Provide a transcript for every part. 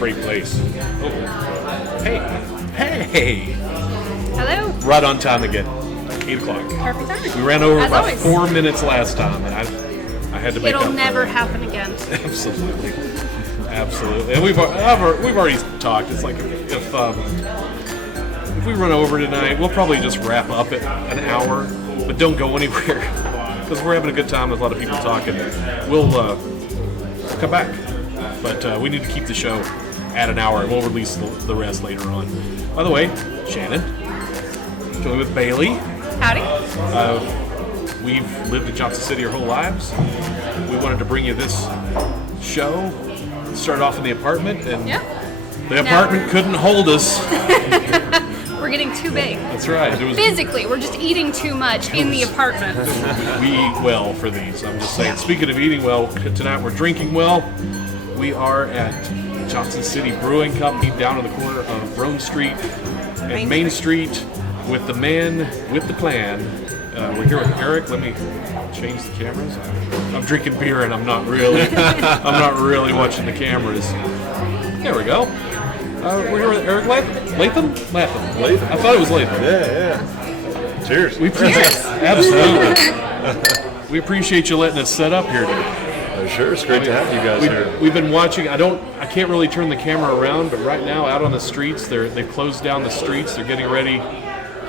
great place. Oh. Hey. Hello. Right on time again. 8 o'clock. Perfect time. We ran over As about always. 4 minutes last time, and I had to make up It'll for never it. happen again. Absolutely. And we've already talked. It's like if we run over tonight, we'll probably just wrap up at an hour, but don't go anywhere because we're having a good time. There's a lot of people talking. We'll come back, but we need to keep the show at an hour, and we'll release the rest later on. By the way, Shannon, joined with Bailey. Howdy. We've lived in Johnson City our whole lives. We wanted to bring you this show. Started off in the apartment, and the apartment couldn't hold us. We're getting too big. That's right. Physically, we're just eating too much in the apartment. We eat well for these. I'm just saying. Speaking of eating well, tonight we're drinking well. We are at Johnson City Brewing Company down on the corner of Rome Street and Main Street with the man with the plan. We're here with Eric. Let me change the cameras. I'm drinking beer and I'm not really watching the cameras. There we go. We're here with Eric Latham. I thought it was Latham. Yeah. Cheers. Absolutely. We appreciate you letting us set up here today. Sure, it's great to have you guys here. We've been watching. I can't really turn the camera around, but right now out on the streets, they've closed down the streets. They're getting ready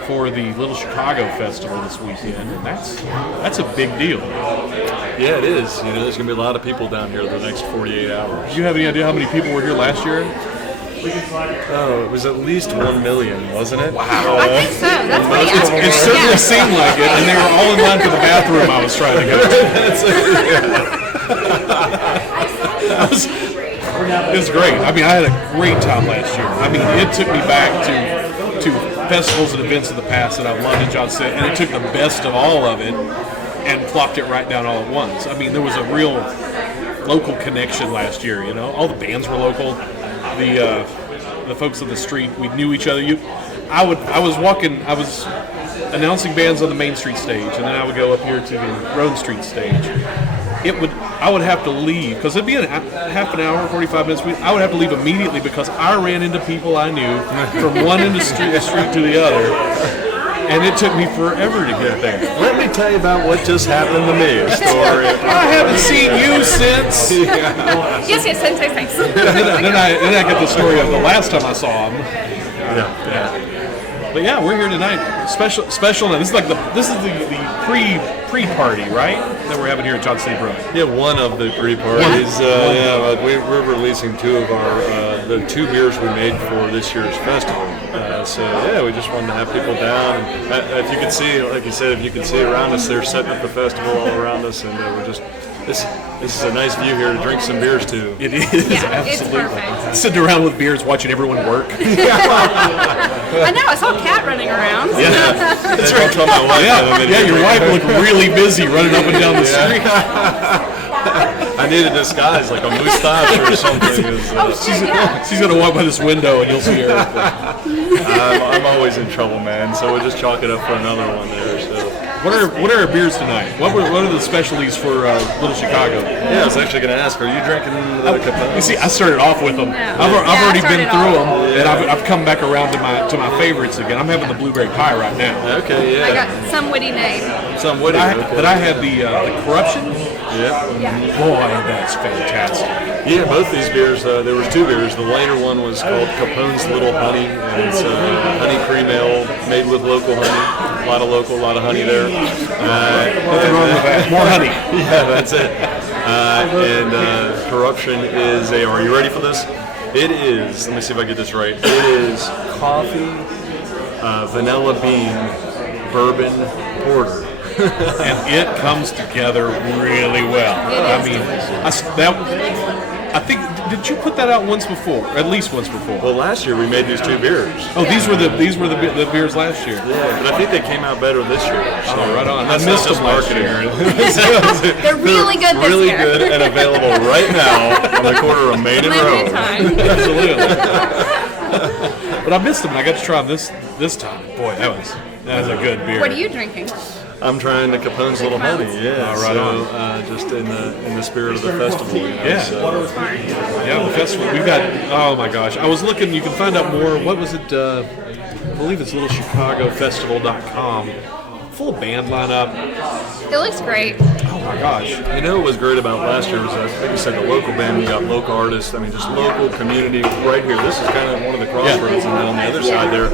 for the Little Chicago Festival this weekend, and that's a big deal. Yeah, it is. There's going to be a lot of people down here the next 48 hours. Do you have any idea how many people were here last year? Oh, it was at least 1 million, wasn't it? Wow. I think so. That's pretty accurate. It certainly seemed like it, and they were all in line for the bathroom I was trying to go to. It was great. I mean, I had a great time last year. I mean, it took me back to festivals and events of the past that I've loved in Johnson City, and it took the best of all of it and plopped it right down all at once. I mean, there was a real local connection last year. All the bands were local. The folks on the street, we knew each other. I was announcing bands on the Main Street stage, and then I would go up here to the Roan Street stage. I would have to leave because it'd be half an hour, 45 minutes. I would have to leave immediately because I ran into people I knew from one end of the street to the other, and it took me forever to get there. Let me tell you about what just happened to me. A story. I haven't seen you since. Yes, thanks. Then I get the story of the last time I saw him. Yeah. But yeah, we're here tonight. Special night. This is the pre-party, right? That we're having here at Johnson City Brewing. Yeah, one of the pre-parties. But we're releasing two of the two beers we made for this year's festival. We just wanted to have people down. And, if you can see, like you said, if you can see around us, they're setting up the festival all around us, and we're just. This is a nice view here to drink some beers too. It is, Yeah, absolutely. it's perfect. Sitting around with beers, watching everyone work. I know, I saw a cat running around. Yeah, That's right. Tell my wife yeah, your wife looked really busy running up and down the street. I need a disguise, like a moustache or something. She's going to walk by this window and you'll see her. I'm always in trouble, man, so we'll just chalk it up for another one there. So. What are our beers tonight? What are the specialties for Little Chicago? Yeah, I was actually going to ask, are you drinking the Capone? You see, I started off with them. No. I've already been through them, Yeah. and I've come back around to my favorites again. I'm having the blueberry pie right now. Okay, yeah. I got some witty name. Some woody. But I had the corruption. Yeah. Boy, that's fantastic. Yeah, both these beers, there was two beers. The lighter one was called Capone's Little Honey, and it's honey cream ale made with local honey. A lot of local, a lot of honey there. Nothing wrong with that. More honey. Yeah, that's it. And Corruption is are you ready for this? It is, let me see if I get this right. It is coffee, vanilla bean, bourbon, porter. And it comes together really well. I think, did you put that out once before? At least once before. Well, last year we made these two beers. Oh, these were the beers last year. Yeah, but I think they came out better this year. So right on. That's I missed not just them last marketing. They're really good this Really year. good and available right now on the corner of Main and Limited Road. time. Absolutely. But I missed them, and I got to try them this time. Boy, that was a good beer. What are you drinking? I'm trying to Capone's Little Honey. Yeah, right so just in the spirit of the festival. You know, Yeah. so. Yeah, the festival. We've got, oh my gosh. I was looking, you can find out more. What was it? I believe it's littlechicagofestival.com. Full band lineup. It looks great. Oh my gosh. You know what was great about last year was, like you said, the local band. We got local artists. I mean, just local community right here. This is kind of one of the crossroads, and then on the other side there.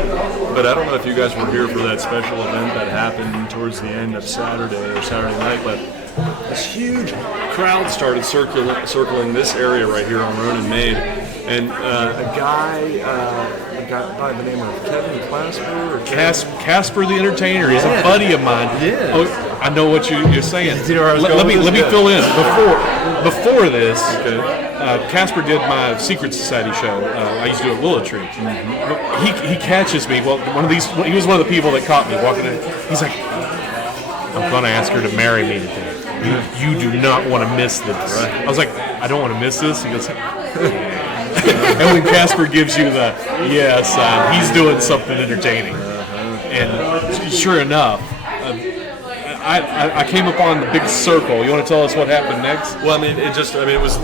But I don't know if you guys were here for that special event that happened towards the end of Saturday or Saturday night, but this huge crowd started circling this area right here on Ronan Maid, and a guy by the name of Kevin Kasper. Kasper the Entertainer. He's a buddy of mine. Yeah. Oh, I know what you're saying. You know where I was going let me with this? fill in. Before this, Okay. Kasper did my Secret Society show. I used to do it at Willow Tree. He catches me. Well, he was one of the people that caught me walking in. He's like, I'm going to ask her to marry me today. You do not want to miss this. I was like, I don't want to miss this. He goes, and when Kasper gives you the yes, he's doing something entertaining. And sure enough, I came upon the big circle. You want to tell us what happened next? Well, I mean, it was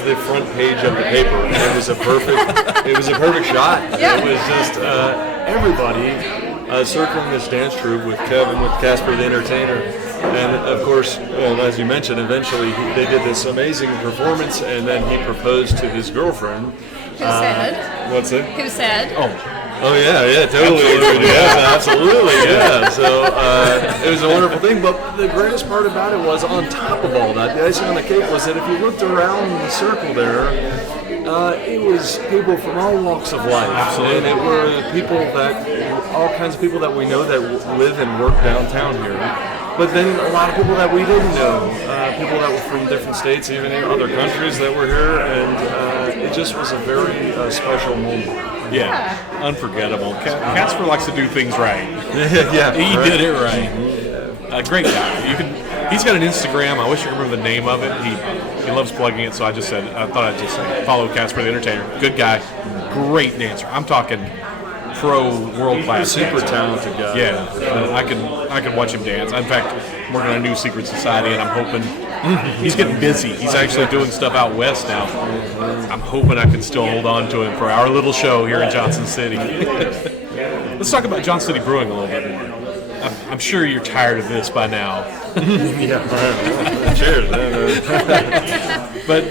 the front page of the paper. It was a perfect shot. Yeah. It was just everybody circling this dance troupe with Kevin, with Kasper the Entertainer. And of course, as you mentioned, eventually they did this amazing performance, and then he proposed to his girlfriend. Who said? What's it? Who said? Oh yeah, totally. Yeah, absolutely. Yeah. So it was a wonderful thing. But the greatest part about it was, on top of all that, the icing on the cake was that if you looked around the circle there, it was people from all walks of life. Absolutely. And it were all kinds of people that we know that live and work downtown here. But then a lot of people that we didn't know, people that were from different states, even in other countries that were here, and it just was a very special moment. Yeah, unforgettable. Kasper likes to do things right. Yeah, He did it right. Great guy. He's got an Instagram. I wish I remember the name of it. He loves plugging it, so I thought I'd just say follow Kasper the Entertainer. Good guy, great dancer. I'm talking pro world class. Super talented guy. Yeah, I can watch him dance. In fact, I'm working on a new Secret Society, and I'm hoping he's getting busy. He's actually doing stuff out west now. I'm hoping I can still hold on to him for our little show here in Johnson City. Let's talk about Johnson City Brewing a little bit more. I'm sure you're tired of this by now. Yeah. Cheers. But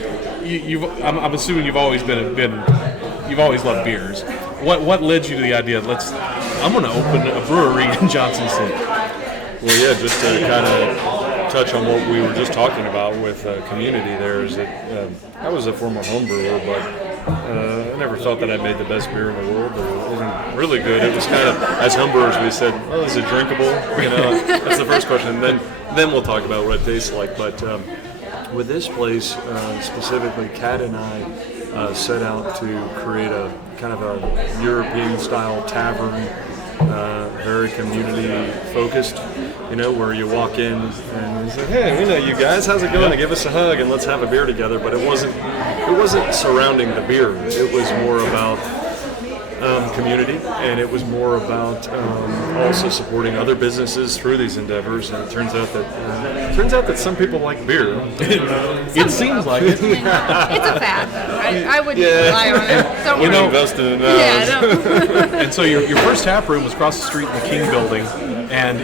I'm assuming you've always you've always loved beers. What led you to the idea? I'm going to open a brewery in Johnson City. Well, yeah, just to kind of touch on what we were just talking about with community there, is that I was a former home brewer, but I never thought that I made the best beer in the world. But it wasn't really good. It was kind of, as home brewers, we said, "Oh, is it drinkable?" You know, that's the first question. And then we'll talk about what it tastes like. But with this place specifically, Kat and I set out to create a kind of a European-style tavern, very community-focused, where you walk in and you say, "Hey, we know you guys. How's it going? Give us a hug and let's have a beer together." But it wasn't surrounding the beer. It was more about community, and it was more about also supporting other businesses through these endeavors. And it turns out that some people like beer. It seems like it. It's a fad. I wouldn't rely on it. Don't worry. Invested in Yeah, don't. And so your first tap room was across the street in the King Building, and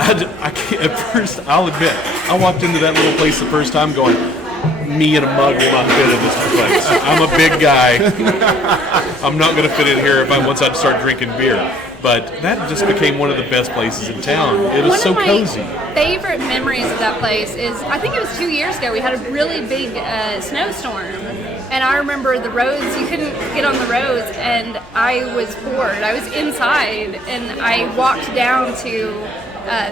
at first, I'll admit, I walked into that little place the first time going, me and a mug will not fit in this place. I'm a big guy. I'm not going to fit in here once I start drinking beer. But that just became one of the best places in town. It was so cozy. One of my favorite memories of that place is, I think it was 2 years ago, we had a really big snowstorm. And I remember the roads, you couldn't get on the roads, and I was bored. I was inside, and I walked down to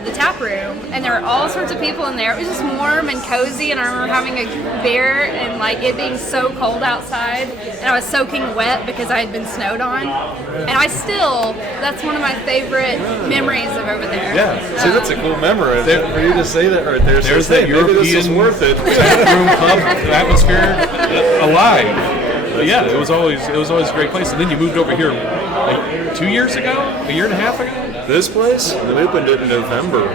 the tap room, and there were all sorts of people in there. It was just warm and cozy, and I remember having a beer and like it being so cold outside, and I was soaking wet because I had been snowed on. And that's one of my favorite memories of over there. Yeah, see, that's a cool memory. For you to say that right there. There's so, that maybe this is European worth it. tap room pub atmosphere alive. But yeah, it was always a great place. And then you moved over here like 2 years ago, a year and a half ago. This place, we opened it in November.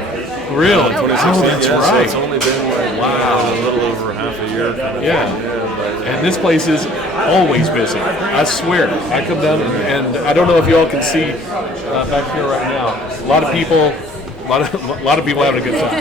Really? 2016. That's So right. it's only been a little over half a year. Yeah. And this place is always busy. I swear. I come down and I don't know if you all can see back here right now. A lot of people having a good time.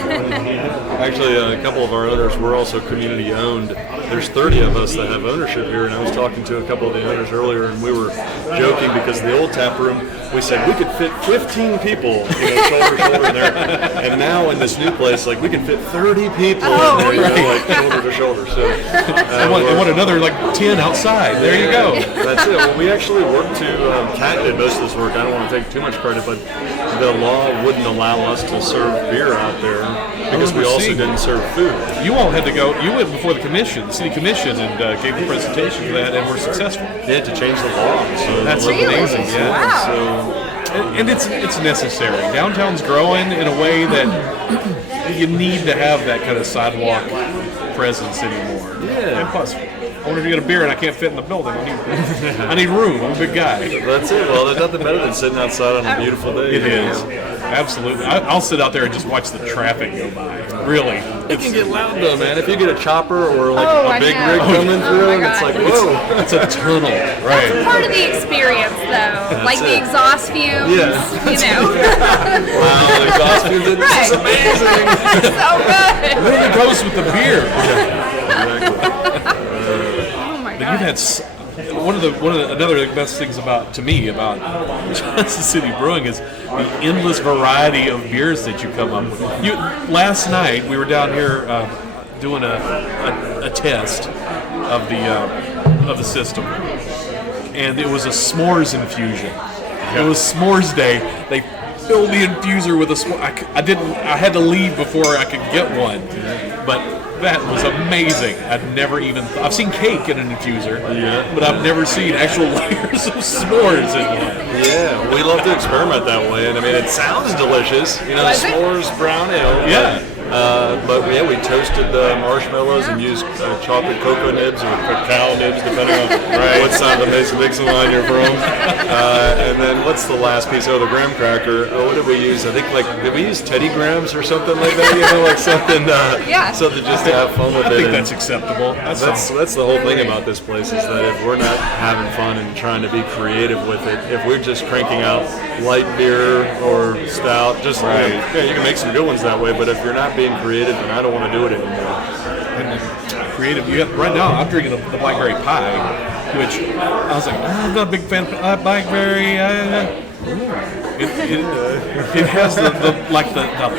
Actually, a couple of our owners were also community owned. There's 30 of us that have ownership here, and I was talking to a couple of the owners earlier, and we were joking because the old tap room, we said we could fit 15 people, shoulder to shoulder there, and now in this new place, like we can fit 30 people in there, like shoulder to shoulder. So, I want another like 10 outside. There you go. That's it. Well, we actually worked to. Kat did most of this work. I don't want to take too much credit, but the law wouldn't allow us to serve beer out there because we also didn't serve food. You all had to go. You went before the commission, the city commission, and gave a presentation for that, and were successful. They had to change the law. So that's amazing. Yeah. Wow. So, and it's necessary. Downtown's growing in a way that you need to have that kind of sidewalk presence anymore. Yeah. And plus, I wanted to get a beer and I can't fit in the building. I need room. I'm a big guy. That's it. Well, there's nothing better than sitting outside on a beautiful day. It is. Absolutely. I'll sit out there and just watch the traffic go by. Really. It can get loud though, man. If you get a chopper or like a big rig coming through, it's like, whoa. It's a tunnel. Right. That's part of the experience, though. Like the exhaust fumes, Wow, the exhaust fumes, this is amazing. So good. It really goes with the beer. Exactly. Oh my But god. you've had another of the best things about Johnson City Brewing is the endless variety of beers that you come up with. Last night we were down here doing a test of the system, and it was a s'mores infusion. It was s'mores day. They filled the infuser with a s'more. I had to leave before I could get one, but that was amazing. I've seen cake in an infuser, but I've never seen actual layers of s'mores in one. Yeah, we love to experiment that way, and I mean, it sounds delicious. S'mores brown ale. Yeah. But we toasted the marshmallows and used chocolate cocoa nibs or cacao nibs, depending on what side of the mixing line you're from. And then what's the last piece? Oh, the graham cracker. What did we use? I think did we use Teddy Grahams or something like that? Like something just to have fun with it. I think that's acceptable. That's the whole thing about this place is that if we're not having fun and trying to be creative with it, if we're just cranking out light beer or stout, you can make some good ones that way. But if you're not being creative, then I don't want to do it anymore. Creative. Right now, I'm drinking the blackberry pie, which I was like, I'm not a big fan of blackberry. It has the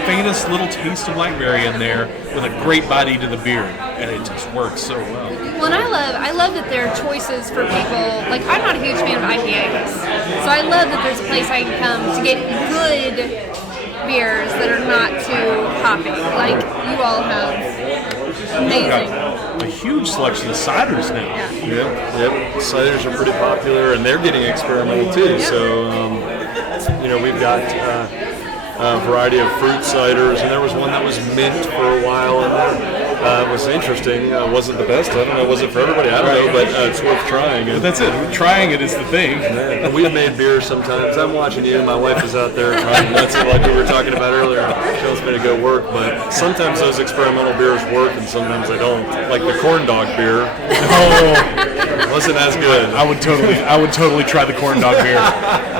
faintest little taste of blackberry in there with a great body to the beer, and it just works so well. Well, and I love that there are choices for people. Like, I'm not a huge fan of IPAs, so I love that there's a place I can come to get good beers that are not too hoppy. Like, you all have amazing. A huge selection of ciders now. Yep. Ciders are pretty popular, and they're getting experimental too. Yep. So, we've got a variety of fruit ciders, and there was one that was mint for a while in there. It was interesting. Was it the best? I don't know. Was it for everybody? I don't know, but it's worth trying. But that's it. Trying it is the thing. We've made beer sometimes. I'm watching you. My wife is out there trying nuts like we were talking about earlier. She wants me to go work, but sometimes those experimental beers work, and sometimes they don't. Like the corndog beer. Wasn't as good. I would totally try the corndog beer.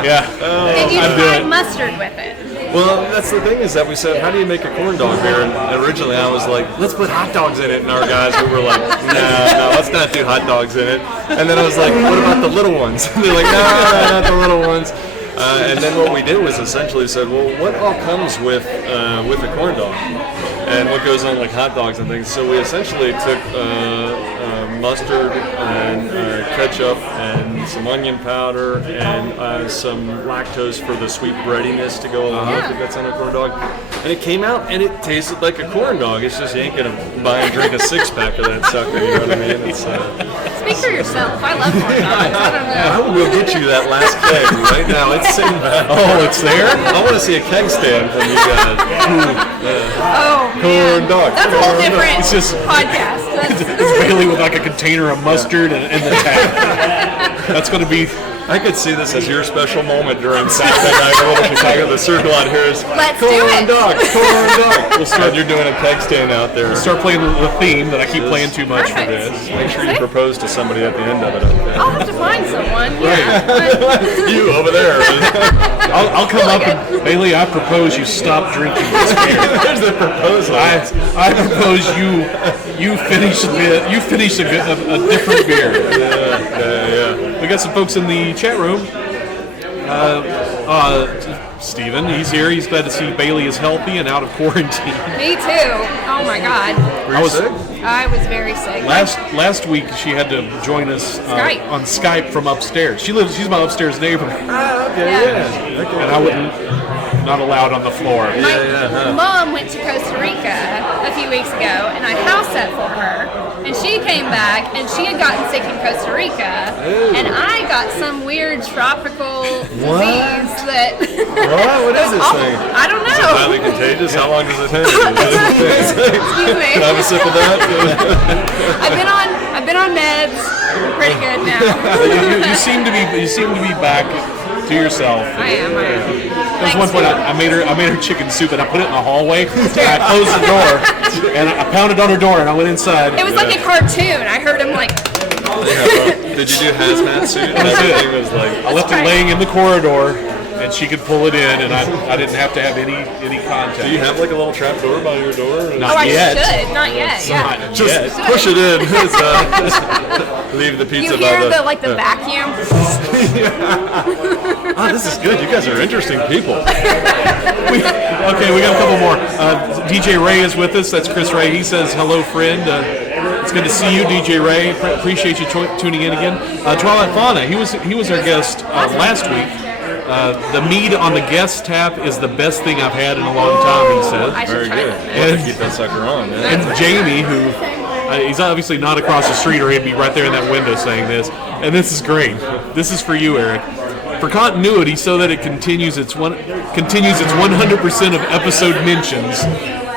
Yeah. And you tried mustard with it. Well, that's the thing is that we said, how do you make a corn dog beer? And originally I was like, let's put hot dogs in it. And our guys were like, no, let's not do hot dogs in it. And then I was like, what about the little ones? And they're like, no, not the little ones. And then what we did was essentially said, well, what all comes with a corn dog? And what goes on like hot dogs and things. So we essentially took mustard and ketchup and some onion powder and some lactose for the sweet breadiness to go along with it. That's on a corn dog. And it came out and it tasted like a corn dog. It's just you ain't gonna buy and drink a 6-pack of that sucker, you know what I mean? It's, Speak for yourself. I love corn dogs. I don't know. I will go get you that last keg right now. It's sitting back. Oh, it's there? I want to see a keg stand from you guys. Oh, man. Corn dog. That's a whole different It's just- podcast. It's Bailey with like a container of mustard and the tap. That's going to be I could see this as your special moment during Saturday night in Chicago. The circle out here is Let's do it. corndog. We'll start. You're doing a keg stand out there. We'll start playing the theme that I keep playing too much for Perfect. this. Make sure you propose to somebody at the end of it. Up there. I'll have to find someone. Yeah. You over there. I'll come up and Bailey, I propose you stop drinking this beer. There's the proposal. I propose you finish a different beer. Yeah. We got some folks in the chat room. Steven, he's here. He's glad to see Bailey is healthy and out of quarantine. Me too. Oh my God. Were you sick? I was very sick. Last week she had to join us on Skype from upstairs. She's my upstairs neighbor. Okay. And I wouldn't. Not allowed on the floor. My mom went to Costa Rica a few weeks ago, and I house sat for her. And she came back, and she had gotten sick in Costa Rica, and I got some weird tropical disease that. What is this thing? I don't know. Is it highly contagious? How long does it take? Excuse me. Can I have a sip of that? I've been on meds. I'm pretty good now. you seem to be back to yourself. I am. There was one point I made her chicken soup and I put it in the hallway and I closed the door and I pounded on her door and I went inside. It was like a cartoon. I heard him like. Did you do hazmat suit? It was like. I left it laying in the corridor and she could pull it in and I didn't have to have any contact. Do you have like a little trap door by your door? Not yet. I should. Not yet. Yeah. Just push it in. Leave the pizza You hear by the vacuum? Oh, this is good. You guys are interesting people. We got a couple more. DJ Ray is with us. That's Chris Ray. He says, hello, friend. It's good to see you, DJ Ray. Appreciate you tuning in again. Twilight Fauna, he was our guest last week. The mead on the guest tap is the best thing I've had in a long time, he says. Very good. And keep that sucker on. Man. And Jamie, who he's obviously not across the street or he'd be right there in that window saying this. And this is great. This is for you, Eric. For continuity, so that it continues its 100% of episode mentions,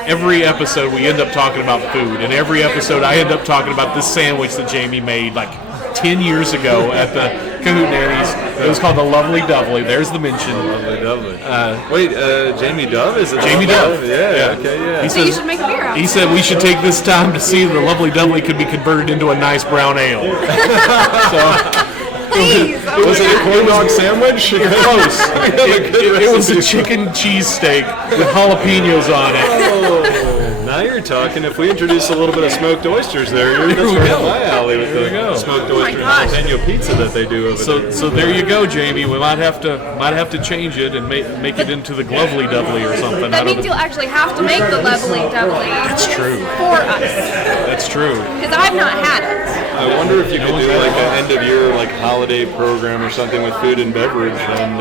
every episode we end up talking about food. And every episode I end up talking about this sandwich that Jamie made like 10 years ago at the Cahoot Nannies. It was called the Lovely Dovey. There's the mention. Lovely Dovey. Wait, Jamie Dove? Is it Jamie Dove? Yeah. Okay, yeah. So you should make a beer out. He said we should take this time to see if the Lovely Dovey could be converted into a nice brown ale. Please. Was it a corn dog sandwich? Close. It was a chicken cheesesteak with jalapenos on it. Now you're talking. If we introduce a little bit of smoked oysters there, that's right up my alley with the smoked oyster and jalapeno pizza that they do over there. So there you go, Jamie. We might have to change it and make it into the Lovely Dovey or something. That means you'll actually have to make the Lovely Dovey. That's true. For us. That's true. Because I've not had it. I wonder if you could do like an end of year like holiday program or something with food and beverage. And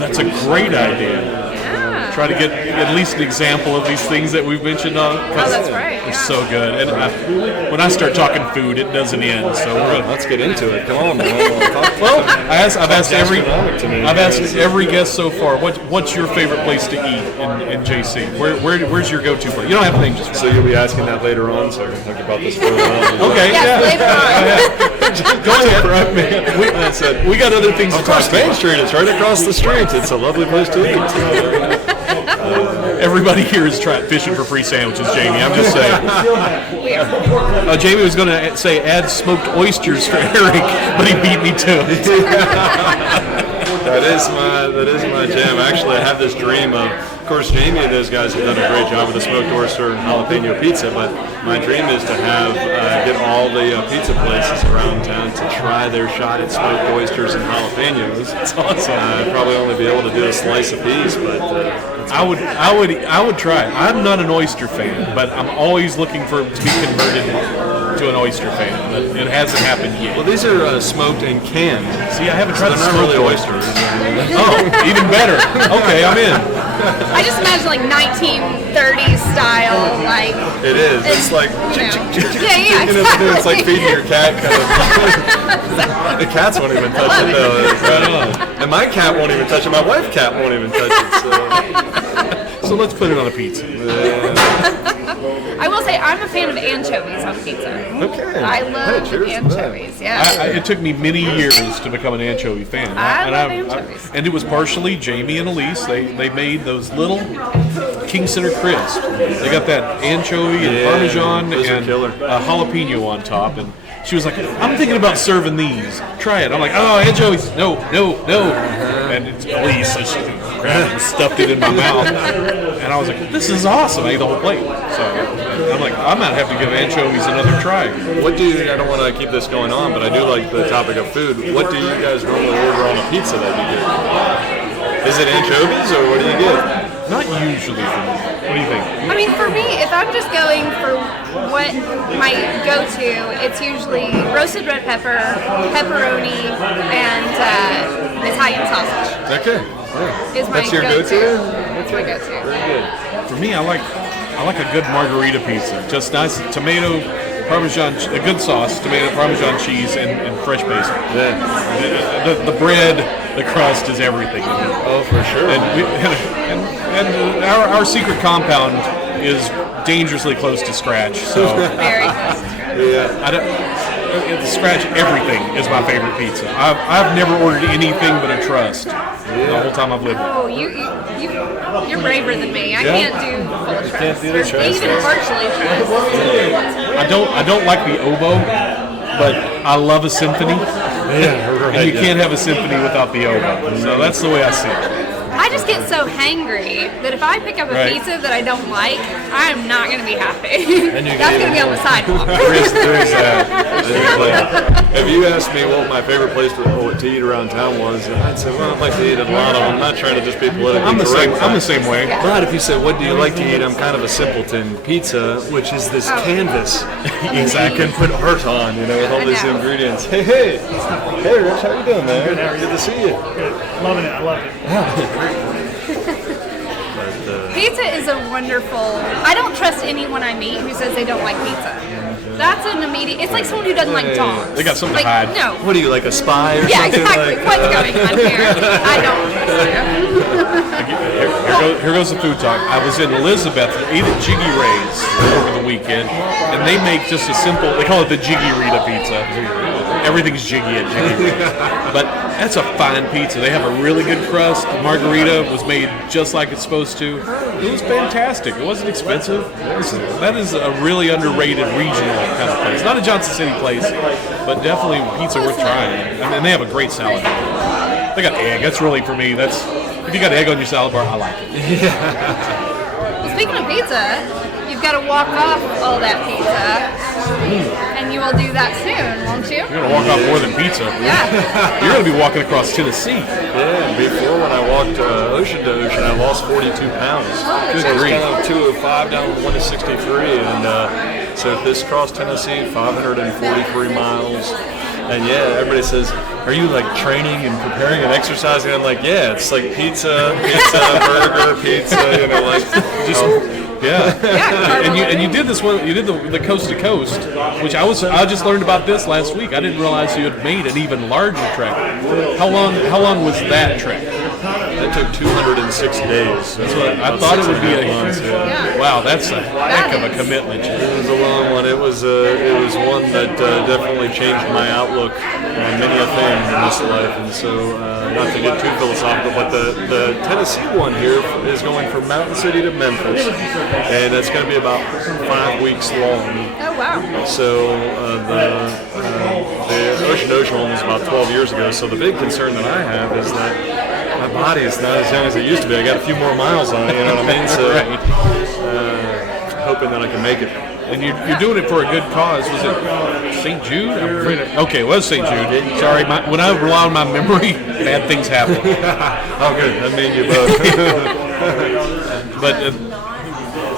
that's a great idea. Yeah. Try to get at least an example of these things that weeve mentioned on. Oh, that's right. They're so good. And when I start talking food, it doesn't end. So let's get into it. Come on, man. Well, I've asked every guest so far, what's your favorite place to eat in JC? Where's your go-to place? You don't have to name just. So you'll be asking that later on, so I can talk about this for a while. Okay. Yes, later on. Go ahead, man. We got other things to talk about. Main Street. It's right across the street. It's a lovely place to eat. Everybody here is fishing for free sandwiches, Jamie. I'm just saying. Jamie was going to say add smoked oysters for Eric, but he beat me to it. That is my jam. Actually, I have this dream of course, Jamie and those guys have done a great job with the smoked oyster and jalapeno pizza, but my dream is to have get all the pizza places around town to try their shot at smoked oysters and jalapenos. That's awesome. I'd probably only be able to do a slice apiece, but I would try. I'm not an oyster fan, but I'm always looking to be converted to an oyster fan. But it hasn't happened yet. Well, these are smoked and canned. See, I haven't tried the smoked really oysters. Oh, even better. Okay, I'm in. I just imagine like 1930s style, like. It is. It's like. Yeah, exactly. It's like feeding your cat. Kind of. The cats won't even touch it though. And my cat won't even touch it. My wife's cat won't even touch it. So let's put it on a pizza. Yeah. I will say I'm a fan of anchovies on pizza. Okay. I love cheers to that. anchovies. Yeah. It took me many years to become an anchovy fan. I love anchovies. And it was partially Jamie and Elise. They made those little King Center crisps. They got that anchovy and Parmesan those are and killer. a jalapeno on top. And she was like, I'm thinking about serving these. Try it. I'm like, oh, anchovies. No. And it's Elise, so she grabbed it and stuffed it in my mouth. And I was like, this is awesome. I ate the whole plate. So I'm like, I might have to give anchovies another try. I don't want to keep this going on, but I do like the topic of food. What do you guys normally order on a pizza that you get? Is it anchovies or what do you get? Not usually for me. What do you think? I mean, for me, if I'm just going for what my go-to, it's usually roasted red pepper, pepperoni, and Italian sausage. Okay. Yeah. Is my That's your go-to. go-to? That's my go-to. Very good. For me, I like a good margarita pizza. Just nice tomato, Parmesan, a good sauce, tomato, Parmesan cheese, and fresh basil. Yeah. The bread, the crust is everything. Oh, for sure. And our secret compound is dangerously close to scratch. So Very close. scratch everything is my favorite pizza. I've never ordered anything but a trust the whole time I've lived here. Oh, you're braver than me. I can't do full trust. can't do the trust. Even partially trust. I don't like the oboe, but I love a symphony. Yeah, right. And you can't have a symphony without the oboe. So that's the way I see it. I just get so hangry that if I pick up a Right. pizza that I don't like, I'm not going to be happy. That's going to be on the sidewalk. There's that. If you asked me what my favorite place to eat around town was, I'd say, well, I'd like to eat at a lot of them. I'm not trying to just be politically I'm the correct. same way. But if you said, what do you like to eat? I'm kind of a simpleton. Pizza, which is this canvas. Exactly. You can put art on, with all these ingredients. Hey, Rich, how you doing, man? Good to see you. Good. Loving it. I love it. Pizza is a wonderful. I don't trust anyone I meet who says they don't like pizza. That's an immediate. It's like someone who doesn't like dogs. They got something to like, hide. No. What are you, like a spy or Yeah, something? exactly. Like? What's going on here? I don't trust you. Here goes the food talk. I was in Elizabeth, ate at Jiggy Ray's over the weekend, and they make just a simple, they call it the Jiggy Rita pizza. Everything's jiggy at Jiggy Rita. But that's a fine pizza. They have a really good crust. The margarita was made just like it's supposed to. It was fantastic. It wasn't expensive. That is a really underrated regional kind of place. Not a Johnson City place, but definitely pizza worth trying. And they have a great salad bar. They got egg. That's really, for me, that's, if you got egg on your salad bar, I like it. Well, speaking of pizza, you've got to walk off all that pizza. And you will do that soon, won't you? You're going to walk off more than pizza. Yeah. You're going to be walking across Tennessee. Yeah, before when I walked ocean to ocean, I lost 42 pounds. Good So grief. it's down 205 down to 163, and so this cross Tennessee, 543 miles. And yeah, everybody says, are you like training and preparing and exercising? I'm like, yeah, it's like pizza, burger, pizza, like just. Yeah. And you did this one. You did the coast to coast, which I just learned about this last week. I didn't realize you had made an even larger trek. How long was that trek? That took 206 days. That's what I thought it would be. Yeah. Wow, that's a heck of a commitment. It was a long one. It was one that definitely changed my outlook on many a thing in this life. And so, not to get too philosophical, but the Tennessee one here is going from Mountain City to Memphis, and it's going to be about 5 weeks long. Oh, wow. So the Ocean to Ocean one was about 12 years ago. So the big concern that I have is that my body is not as young as it used to be. I got a few more miles on it, you know what I mean? So, hoping that I can make it. And you're doing it for a good cause. Was it St. Jude? Okay, it was St. Jude. Sorry, when I rely on my memory, bad things happen. Oh, good. That means you both. But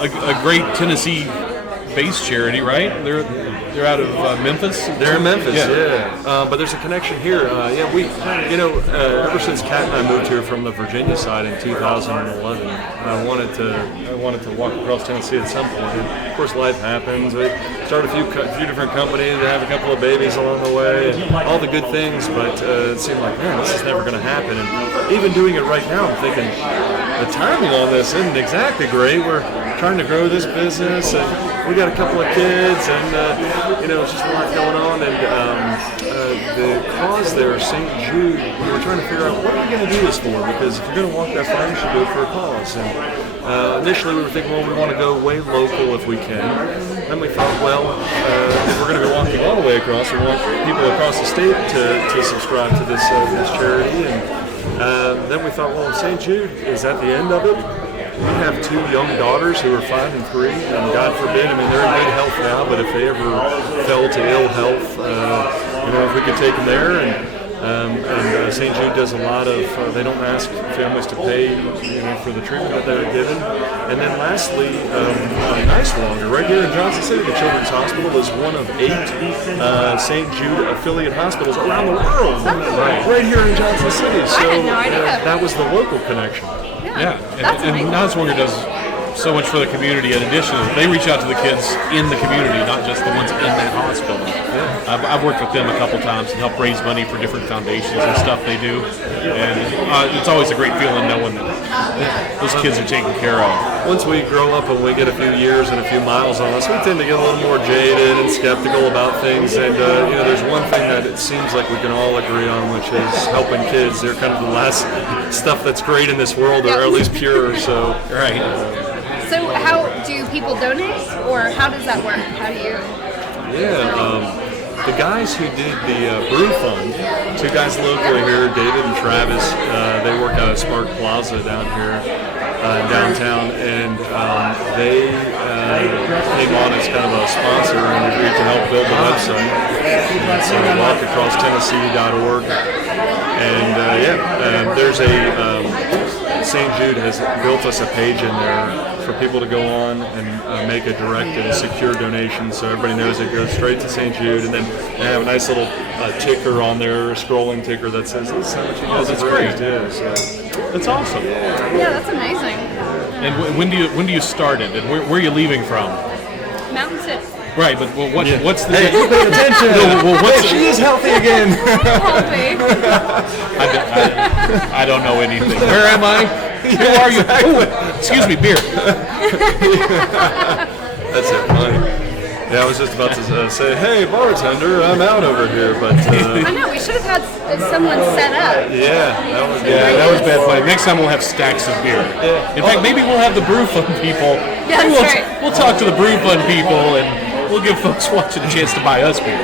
a great Tennessee-based charity, right? They're out of Memphis. They're in Memphis, yeah. But there's a connection here. Ever since Kat and I moved here from the Virginia side in 2011, I wanted to walk across Tennessee at some point. And of course, life happens. start a few different companies, have a couple of babies along the way, and all the good things, but it seemed like, man, this is never going to happen. And even doing it right now, I'm thinking, the timing on this isn't exactly great. We're trying to grow this business, and we got a couple of kids, and it's just a lot going on. And the cause there, St. Jude, we were trying to figure out what are we going to do this for, because if you're going to walk that far, you should do it for a cause. And initially we were thinking, well, we want to go way local if we can. Then we thought, well, if we're going to be walking all the way across, we want people across the state to subscribe to this charity. And then we thought, well, St. Jude is at the end of it. We have 2 young daughters who are 5 and 3, and God forbid, I mean, they're in good health now, but if they ever fell to ill health, if we could take them there. And St. Jude does a lot of, they don't ask families to pay for the treatment that they're given. And then lastly, Nice Longer, right here in Johnson City, the Children's Hospital is one of 8 St. Jude affiliate hospitals around the world, right here in Johnson City. So I had no idea. That was the local connection. Yeah, That's and amazing. Nice Longer does so much for the community. In addition, they reach out to the kids in the community, not just the ones in that hospital. I've worked with them a couple times and helped raise money for different foundations and stuff they do. And it's always a great feeling knowing that those kids are taken care of. Once we grow up and we get a few years and a few miles on us, we tend to get a little more jaded and skeptical about things. And there's one thing that it seems like we can all agree on, which is helping kids. They're kind of the last stuff that's great in this world, or at least pure. So Right. So how do people donate, or how does that work? How do you? The guys who did the Brew Fund, 2 guys locally here, David and Travis, they work out at Spark Plaza down here in downtown, and they came on as kind of a sponsor and agreed to help build the website. So walkacrosstennessee.org. And there's St. Jude has built us a page in there for people to go on and make a direct and secure donation, so everybody knows it goes straight to St. Jude. And then they have a nice little ticker on there, a scrolling ticker that says, "This is how much you guys that's have great. raised." Yeah, so. That's awesome. Yeah, that's amazing. And when do you start it, and where are you leaving from? Mountain City. Right, but what's the? Hey, you pay attention. She is healthy again. Healthy. I don't know anything. Where am I? Who are you? Oh, excuse me, beer. That's it, funny. Yeah, I was just about to say, hey, bartender, I'm out over here, but I know, we should have had someone set up. That was bad play. Next time we'll have stacks of beer. In fact, maybe we'll have the Brew Fund people. Yeah, that's right. We'll talk to the Brew Fund people, and we'll give folks watching a chance to buy us beer.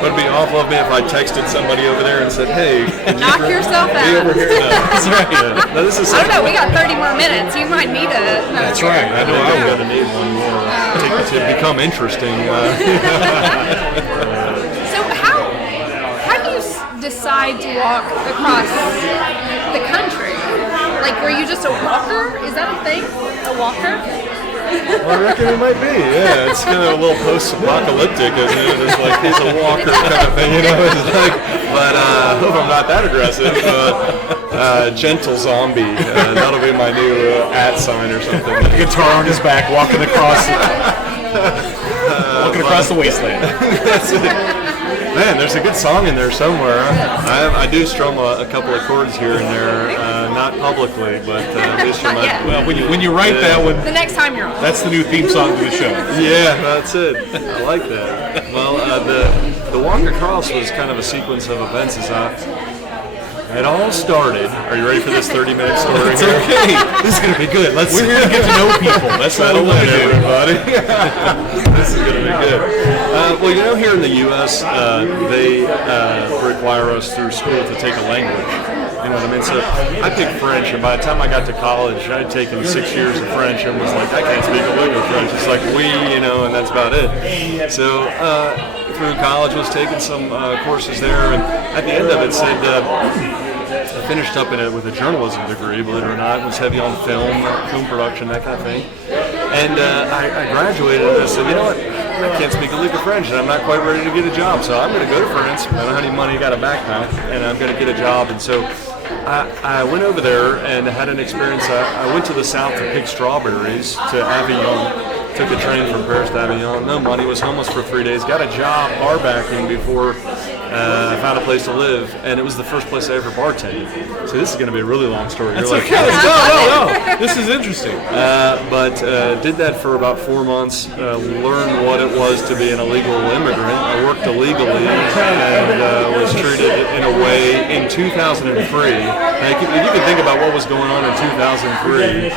But it'd be awful of me if I texted somebody over there and said, hey, Knock yourself be over out. here. That's right. No, this is I don't know, we got 30 more minutes. You might need a. That's right. I know. I'm going to need one more to become interesting. So how do you decide to walk across the country? Like, were you just a walker? Is that a thing? A walker? Well, I reckon it might be, yeah. It's kind of a little post-apocalyptic, isn't it? It's like he's a walker kind of thing, It's like, but I hope I'm not that aggressive. Gentle zombie. That'll be my new @ sign or something. Guitar on his back, walking across the wasteland. That's it. Man, there's a good song in there somewhere. I do strum a couple of chords here and there, not publicly, but at least Not yet. Well, when you write that one, The next time you're on. that's the new theme song to the show. Yeah, that's it. I like that. Well, the walk across was kind of a sequence of events as it all started. Are you ready for this 30-minute story? It's okay. This is going to be good. We're here to get to know people. That's what we want to do. Everybody. This is going to be good. Well, here in the U.S., they require us through school to take a language. You know what I mean? So I picked French, and by the time I got to college, I'd taken 6 years of French and was like, I can't speak a lick of French. It's like and that's about it. So through college, was taking some courses there, and at the end of it said, I finished up in it with a journalism degree, believe it or not. It was heavy on film production, that kind of thing. And I graduated and I said, you know what? I can't speak a lick of French, and I'm not quite ready to get a job, so I'm going to go to France. I don't have any money, got a backpack, and I'm going to get a job. And so I went over there and had an experience. I went to the south to pick strawberries to Avignon, took a train from Paris to Avignon, no money, was homeless for 3 days, got a job bar backing before I found a place to live, and it was the first place I ever bartended. So this is going to be a really long story. That's You're okay. No. This is interesting. But did that for about 4 months, learned what it was to be an illegal immigrant. I worked illegally and was treated in a way in 2003. Now, you can think about what was going on in 2003.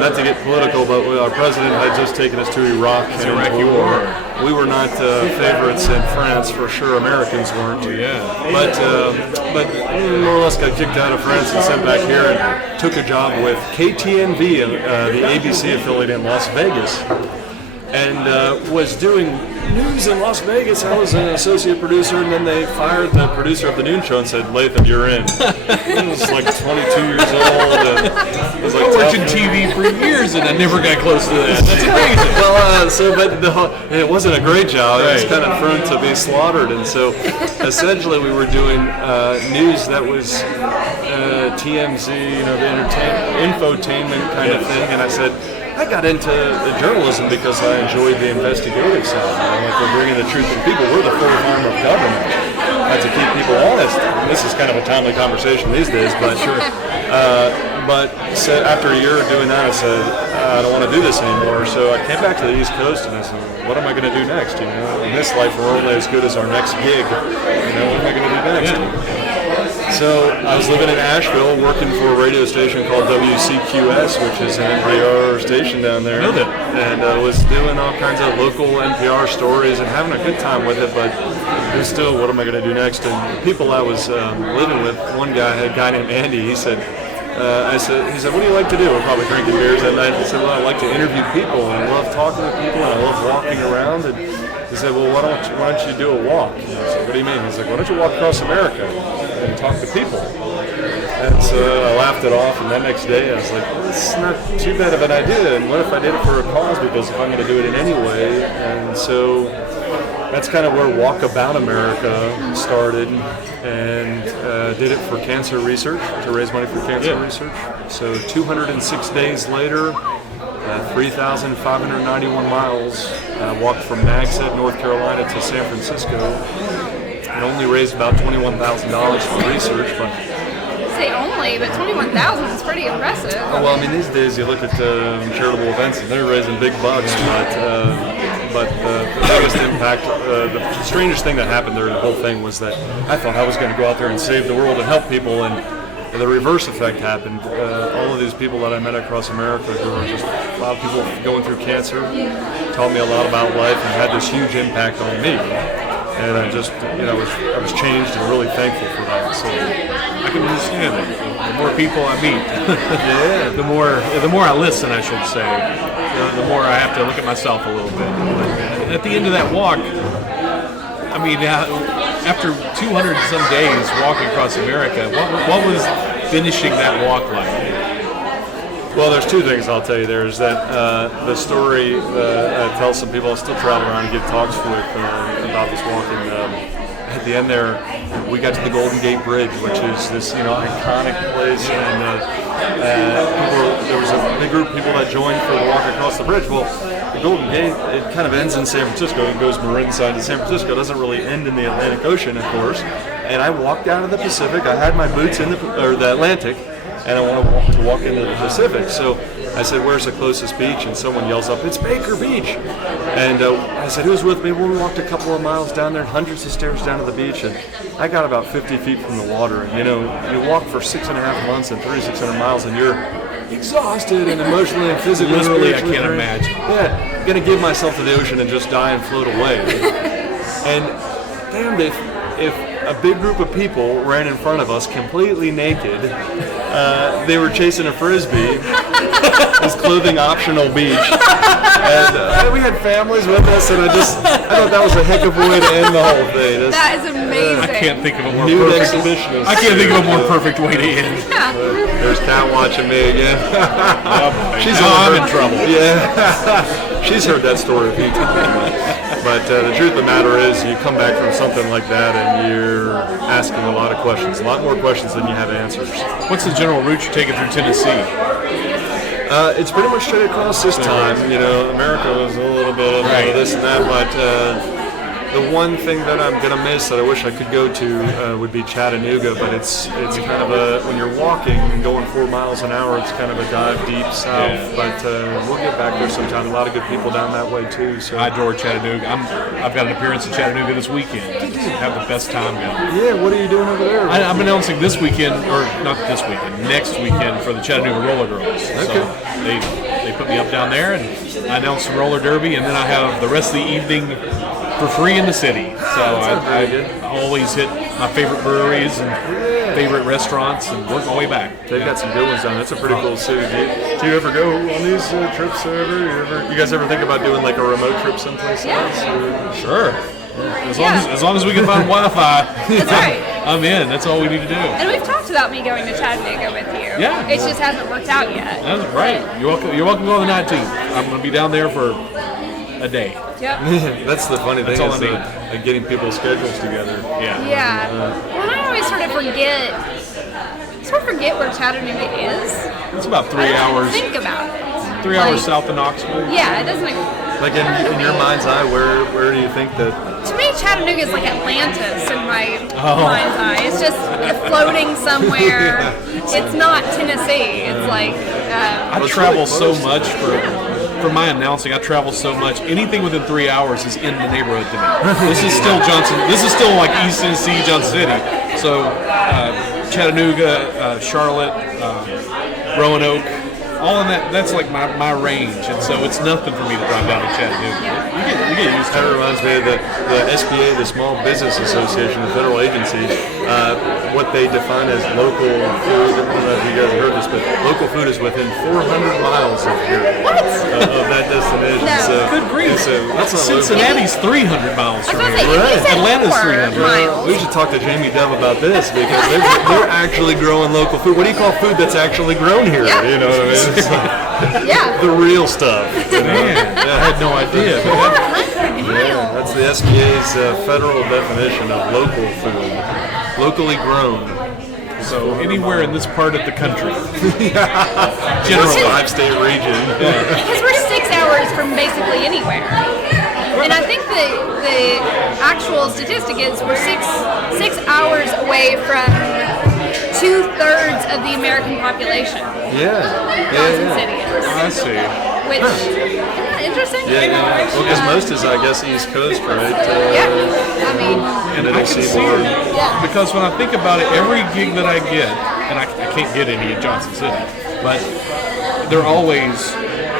Not to get political, but our president had just taken us to Iraq. The Iraqi war. We were not favorites in France, for sure. Americans weren't. Yeah. But more or less got kicked out of France and sent back here and took a job with KTNV, the ABC affiliate in Las Vegas, and was doing news in Las Vegas. I was an associate producer, and then they fired the producer of the noon show and said, "Latham, you're in." I was like 22 years old, and I was like, I worked in TV for years, and I never got close to that. That's crazy. Well, it wasn't a great job. It was kind of prone to be slaughtered, and so essentially we were doing news that was TMZ, the infotainment kind of thing, and I said, I got into journalism because I enjoyed the investigative side. Like we're bringing the truth to people. We're the fourth arm of government. To keep people honest. This is kind of a timely conversation these days, but sure. But so after a year of doing that, I said, I don't want to do this anymore. So I came back to the East Coast and I said, what am I going to do next? In this life, we're only as good as our next gig. What am I going to do next? So I was living in Asheville, working for a radio station called WCQS, which is an NPR station down there. I know that. And I was doing all kinds of local NPR stories and having a good time with it, but it was still, what am I going to do next? And the people I was living with, one guy, a guy named Andy, he said, he said, what do you like to do? We're probably drinking beers that night. He said, well, I like to interview people, and I love talking to people, and I love walking around. And he said, well, why don't you do a walk? And I said, what do you mean? He's like, why don't you walk across America and talk to people? And so I laughed it off, and that next day I was like, well, this is not too bad of an idea, and what if I did it for a cause, because if I'm going to do it in any way? And so that's kind of where Walkabout America started, and did it for cancer research, to raise money for cancer research. So 206 days later, 3,591 miles, walked from Nags Head, North Carolina to San Francisco, and only raised about $21,000 for research. But say only, but 21,000 is pretty impressive. well, I mean, these days you look at charitable events and they're raising big bucks, but the biggest impact, the strangest thing that happened during the whole thing was that I thought I was going to go out there and save the world and help people, and the reverse effect happened. All of these people that I met across America who were just a lot of people going through cancer taught me a lot about life and had this huge impact on me. And I just, I was changed and really thankful for that. So I can understand that. The more people I meet, the more I listen, I should say, the more I have to look at myself a little bit. But at the end of that walk, I mean, after 200 and some days walking across America, what was finishing that walk like? Well, there's two things I'll tell you. There's that the story I tell some people. I still travel around and give talks with about this walk. And at the end there, we got to the Golden Gate Bridge, which is this iconic place. And there was a big group of people that joined for the walk across the bridge. Well, the Golden Gate, it kind of ends in San Francisco. It goes Marin side to San Francisco. It doesn't really end in the Atlantic Ocean, of course. And I walked out of the Pacific. I had my boots in the Atlantic. And I want to walk into the Pacific. So I said, where's the closest beach? And someone yells up, it's Baker Beach. And I said, who's with me? Well, we walked a couple of miles down there, hundreds of stairs down to the beach, and I got about 50 feet from the water. And you walk for 6.5 months and 3,600 miles, and you're exhausted and emotionally and physically. Literally, I can't imagine. Yeah, I'm going to give myself to the ocean and just die and float away. And damned if a big group of people ran in front of us completely naked. They were chasing a frisbee, this clothing optional beach, and we had families with us, and I thought that was a heck of a way to end the whole thing. That is amazing. I can't think of a more perfect. I can't think of a more perfect way to end. There's Kat watching me again. I'm in trouble. Yeah, she's heard that story a few times. But the truth of the matter is, you come back from something like that, and you're asking a lot of questions, a lot more questions than you have answers. What's the general route you're taking through Tennessee? It's pretty much straight across this time. America was a little bit of this and that, but the one thing that I'm gonna miss that I wish I could go to would be Chattanooga, but it's kind of when you're walking and going 4 miles an hour, it's kind of a dive deep south. Yeah. But we'll get back there sometime. A lot of good people down that way too. So I adore Chattanooga. I've got an appearance in Chattanooga this weekend. Have the best time going. Yeah, what are you doing over there? I'm announcing this weekend, or not this weekend, next weekend for the Chattanooga Roller Girls. Okay. So they put me up down there, and I announced some roller derby, and then I have the rest of the evening for free in the city. So I always hit my favorite breweries and favorite restaurants and work my way back. They've got some good ones down. That's a pretty cool city. Do you ever go on these trips ever? You guys ever think about doing like a remote trip someplace else? Sure. As long as we can find Wi-Fi, that's right. I'm in. That's all we need to do. And we've talked about me going to Chattanooga with you. Yeah. It just hasn't worked out yet. That's right. You're welcome to go on the 19th. I'm going to be down there for a day. Yep. That's the funny thing is getting people's schedules together. Yeah. Well, I always sort of forget where Chattanooga is. It's about 3 hours. Think about it. 3 hours south of Knoxville. Yeah, it doesn't. Like in your mind's eye, where do you think that? To me, Chattanooga is like Atlantis in my mind's eye. It's just floating somewhere. It's not Tennessee. It's like. I travel so much for my announcing. I travel so much. Anything within 3 hours is in the neighborhood to me. This is still Johnson. This is still like East Tennessee, Johnson City. So Chattanooga, Charlotte, Roanoke. All in that's like my range, and so it's nothing for me to drive down to Chattanooga. You get used to it. That reminds me of the SBA, the Small Business Association, the federal agency, what they define as local food. I don't know if you guys heard this, but local food is within 400 miles of here. What? Of that destination. No. So, Good grief. So that's not Cincinnati's 300 miles from here. Right. Atlanta's 300. Miles. We should talk to Jamie Dove about this because they're actually growing local food. What do you call food that's actually grown here? Yeah. You know what I mean? Yeah. The real stuff. Man, I had no idea. 400 miles. That's the SBA's federal definition of local food. Locally grown. So anywhere in this part of the country. Generally. 5-state region. Because we're 6 hours from basically anywhere. And I think the actual statistic is we're six hours away from 2/3 of the American population. Johnson City is. I see. Which, isn't that interesting? Yeah. Well, because most is, I guess, East Coast, right? I mean, And I can see it because when I think about it, every gig that I get, and I can't get any in Johnson City, but they're always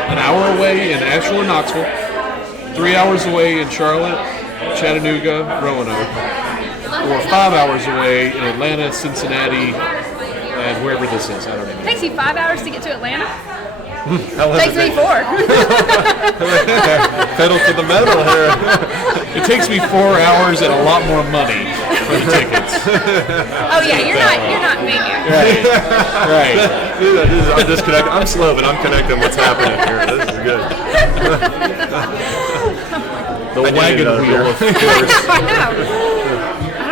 an hour away in Asheville or Knoxville, 3 hours away in Charlotte, Chattanooga, Roanoke, or 5 hours away in Atlanta, Cincinnati, and wherever this is. I don't know. it takes you 5 hours to get to Atlanta. Takes me 4. Pedal to the metal here. It takes me 4 hours and a lot more money for the tickets. Oh yeah, you're not me. Right. I'm disconnecting. I'm slow, but I'm connecting what's happening here. This is good. The wagon wheel, of course. I know.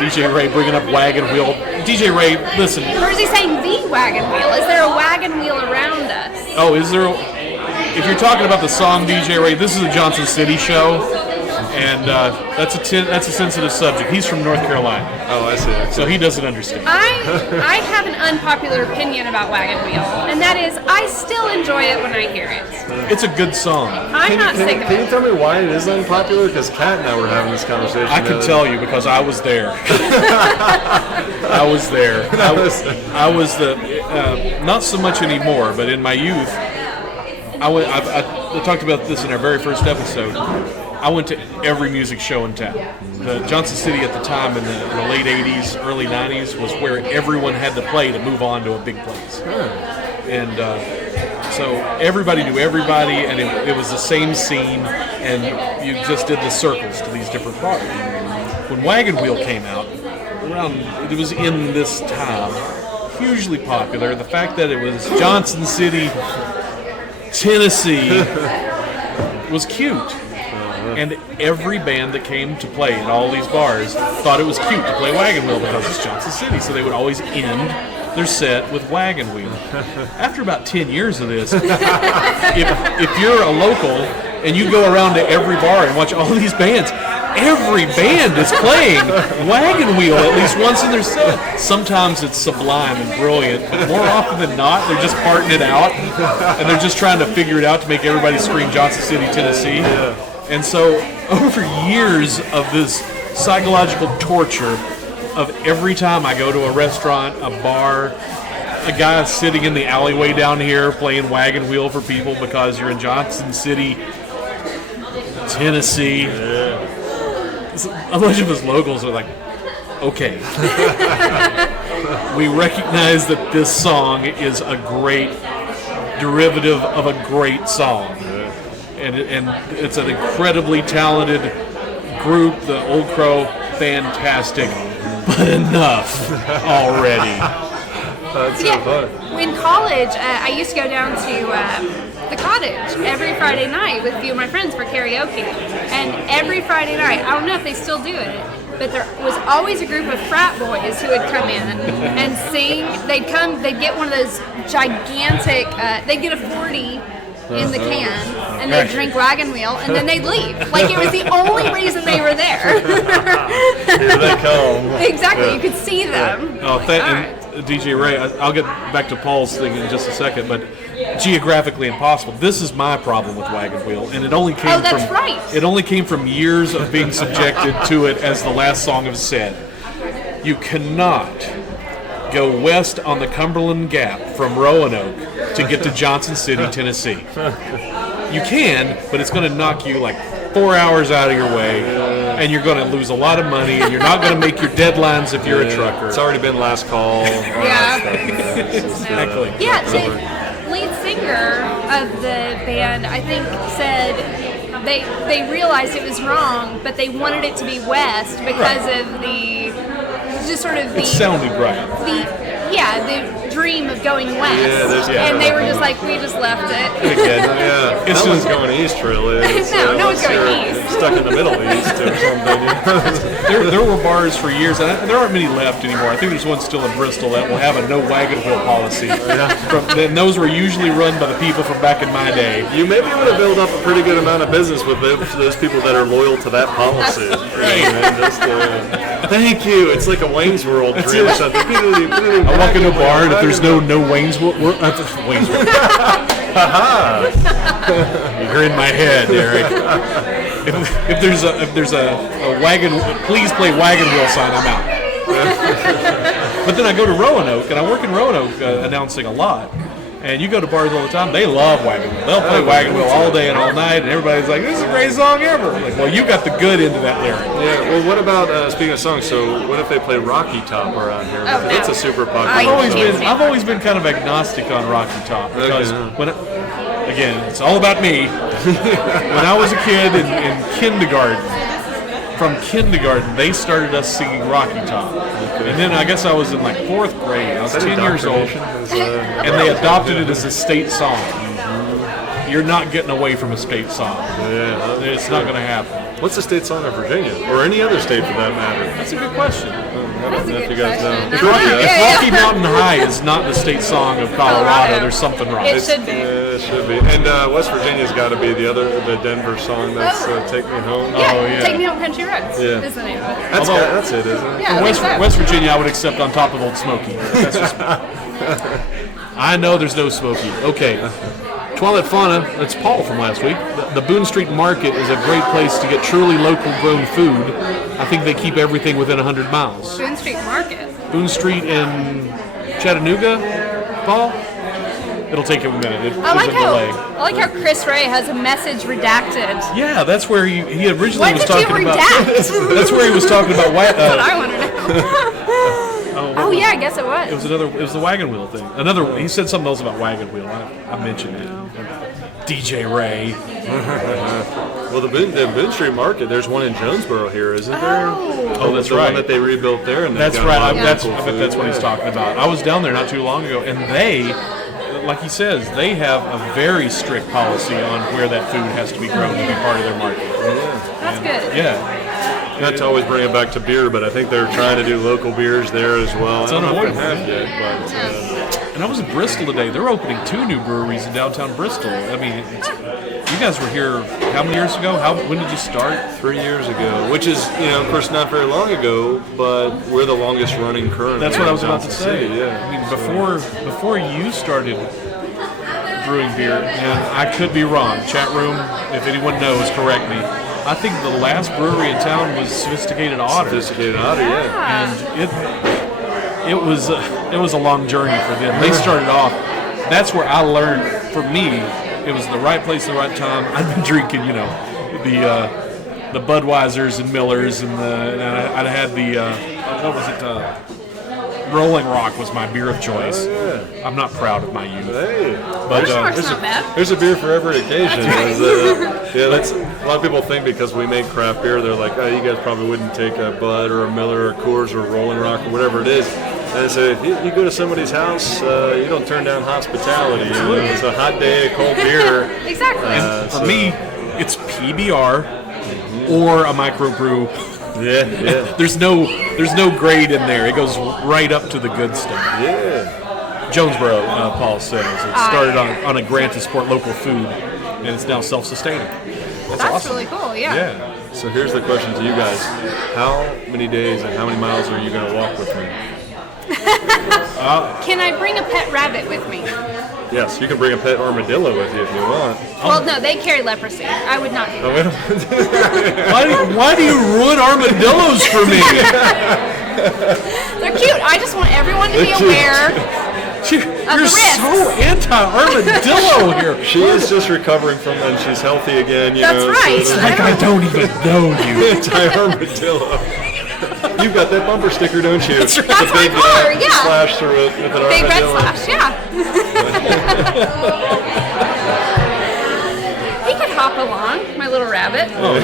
DJ Ray bringing up wagon wheel. DJ Ray, listen. Or is he saying the wagon wheel? Is there a wagon wheel around us? Oh, is there? If you're talking about the song DJ Ray, this is a Johnson City show, and that's a sensitive subject. He's from North Carolina. Oh, I see. So he doesn't understand. I have an unpopular opinion about Wagon Wheel, and that is I still enjoy it when I hear it. It's a good song. I'm not sick of Can you it. tell me why it is unpopular? Because Kat and I were having this conversation. I can tell you because I was there. I was there. I was the not so much anymore, but in my youth, I talked about this in our very first episode. I went to every music show in town. The Johnson City at the time in the late 80s, early 90s was where everyone had to play to move on to a big place. And so everybody knew everybody, and it was the same scene, and you just did the circles to these different bars. When Wagon Wheel came out, it was in this time, hugely popular. The fact that it was Johnson City, Tennessee, was cute. And every band that came to play at all these bars thought it was cute to play Wagon Wheel because it's Johnson City. So they would always end their set with Wagon Wheel. After about 10 years of this, if you're a local and you go around to every bar and watch all these bands, every band is playing Wagon Wheel at least once in their set. Sometimes it's sublime and brilliant, but more often than not, they're just parting it out, and they're just trying to figure it out to make everybody scream Johnson City, Tennessee. And so over years of this psychological torture of every time I go to a restaurant, a bar, a guy sitting in the alleyway down here playing Wagon Wheel for people because you're in Johnson City, Tennessee. A bunch of us locals are like, okay. We recognize that this song is a great derivative of a great song. And it's an incredibly talented group, the Old Crow, fantastic, but enough already. That's so fun. In college, I used to go down to the cottage every Friday night with a few of my friends for karaoke. And every Friday night, I don't know if they still do it, but there was always a group of frat boys who would come in and sing. They'd get one of those gigantic, they'd get a 40 in the can, and they'd drink Wagon Wheel, and then they'd leave. Like, it was the only reason they were there. Here they come. Exactly, you could see them. Oh, DJ Ray, I'll get back to Paul's thing in just a second, but geographically impossible. This is my problem with Wagon Wheel, and it only came It only came from years of being subjected to it, as the last song has said. You cannot go west on the Cumberland Gap from Roanoke to get to Johnson City, Tennessee. You can, but it's going to knock you like 4 hours out of your way, and you're going to lose a lot of money, and you're not going to make your deadlines if you're a trucker. It's already been last call. Exactly. Yeah, the lead singer of the band, I think, said they realized it was wrong, but they wanted it to be west because of the just sort of the. It sounded right. The dream of going west, and they were just like, we just left it. No one's going east, really. No one's going east. Stuck in the Middle East or something. There were bars for years, and there aren't many left anymore. I think there's one still in Bristol that will have a no wagon wheel policy. And those were usually run by the people from back in my day. You may be able to build up a pretty good amount of business with those people that are loyal to that policy. Thank you. It's like a Wayne's World dream or something. I walk into a bar, and if there's no Wayne's World, Wayne's World. You're in my head, Eric. If there's a wagon, please play Wagon Wheel sign, I'm out. But then I go to Roanoke, and I work in Roanoke announcing a lot. And you go to bars all the time, they love Wagon Wheel. They'll play Wagon Wheel all day and all night, and everybody's like, this is a great song ever. Like, well, you got the good end of that lyric. Yeah, well, what about, speaking of songs, so what if they play Rocky Top around here? That's a super popular song. I've always been kind of agnostic on Rocky Top, because again, it's all about me. When I was a kid in kindergarten, from kindergarten, they started us singing Rocky Top. And then I guess I was in like 4th grade. I was 10 years old. And they adopted it as a state song. You're not getting away from a state song. It's not going to happen. What's the state song of Virginia? Or any other state for that matter? That's a good question. That's a good question. If Rocky Mountain High is not the state song of Colorado, there's something wrong. It should be. It should be. And West Virginia's got to be the Denver song that's Take Me Home. Take Me Home Country Roads is the name of it. That's it, isn't it? Yeah, West Virginia I would accept on top of Old Smoky. That's just I know there's no Smoky. Okay. Twilight Fauna, that's Paul from last week. The Boone Street Market is a great place to get truly local grown food. I think they keep everything within 100 miles. Boone Street Market? Boone Street in Chattanooga, Paul? It'll take him a minute. I like how Chris Ray has a message redacted. Yeah, that's where he originally was talking about. What did you redact? That's where he was talking about. That's what I want to know. Yeah, I guess it was. It was the Wagon Wheel thing. He said something else about Wagon Wheel. I mentioned it. DJ Ray. Well, the Boone Street Market, there's one in Jonesboro here, isn't there? Oh, that's the right. one that they rebuilt there. And that's right. I bet that's what he's talking about. I was down there not too long ago, and they, like he says, they have a very strict policy on where that food has to be grown to be part of their market. That's good. Yeah. Not to always bring it back to beer, but I think they're trying to do local beers there as well. It's I don't know if unavoidable. they have yet, but And I was in Bristol today. They're opening 2 new breweries in downtown Bristol. I mean, you guys were here how many years ago? When did you start? 3 years ago, which is, of course, not very long ago, but we're the longest running currently. That's what I was in about to Johnson say. City, yeah. I mean, before you started brewing beer, and I could be wrong. Chat room, if anyone knows, correct me. I think the last brewery in town was Sophisticated Otter. Sophisticated Otter, yeah. And it was a long journey for them. They started off. That's where I learned. For me, it was the right place, the right time. I'd been drinking, the Budweisers and Millers, and I'd had the what was it? Rolling Rock was my beer of choice. Oh, yeah. I'm not proud of my youth. Hey, But Rock's not bad. there's a beer for every occasion. That's right. That's a lot of people think because we make craft beer, they're like, oh, you guys probably wouldn't take a Bud or a Miller or a Coors or a Rolling Rock or whatever it is. And so if you go to somebody's house, you don't turn down hospitality. It's a hot day, a cold beer. Exactly. and for me, it's PBR or a microbrew. Yeah. There's no grade in there. It goes right up to the good stuff. Yeah. Jonesboro, Paul says. It started on a grant to support local food, and it's now self-sustaining. That's awesome. really cool, yeah. Yeah. So here's the question to you guys. How many days and how many miles are you going to walk with me? Can I bring a pet rabbit with me? Yes, you can bring a pet armadillo with you if you want. Well, no, they carry leprosy. I would not do that. Why do you ruin armadillos for me? They're cute. I just want everyone to be aware. You're the risks. so anti-armadillo here. She is just recovering from that and she's healthy again. That's right. It's like I don't even know you. Anti-armadillo. You've got that bumper sticker, don't you? That's my car, yeah. Slash through it with an Big red armadillo. slash, yeah. He could hop along, my little rabbit. Oh,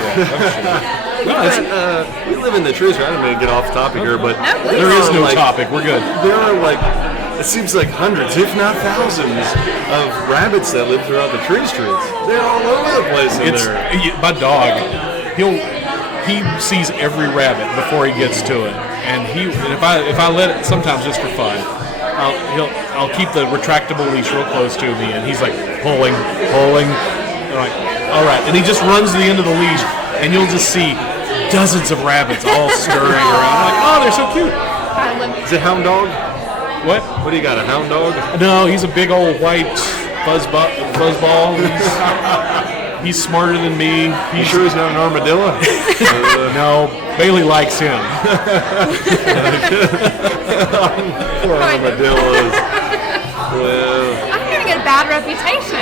yeah. We live in the trees, right? I'm going to get off topic here, but No, please. There is no like, topic. We're good. There are it seems like hundreds, if not thousands, of rabbits that live throughout the tree streets. They're all over the place in there. My dog. He sees every rabbit before he gets to it, and if I let it, sometimes just for fun, I'll keep the retractable leash real close to me, and he's like pulling. I'm like, all right, and he just runs to the end of the leash, and you'll just see dozens of rabbits all scurrying around. I'm like, oh, they're so cute. I love Is it hound dog? What? What do you got, a hound dog? No, he's a big old white fuzzball. He's smarter than me. You sure he's not an armadillo? No, Bailey likes him. Poor armadillos. Well, I'm going to get a bad reputation.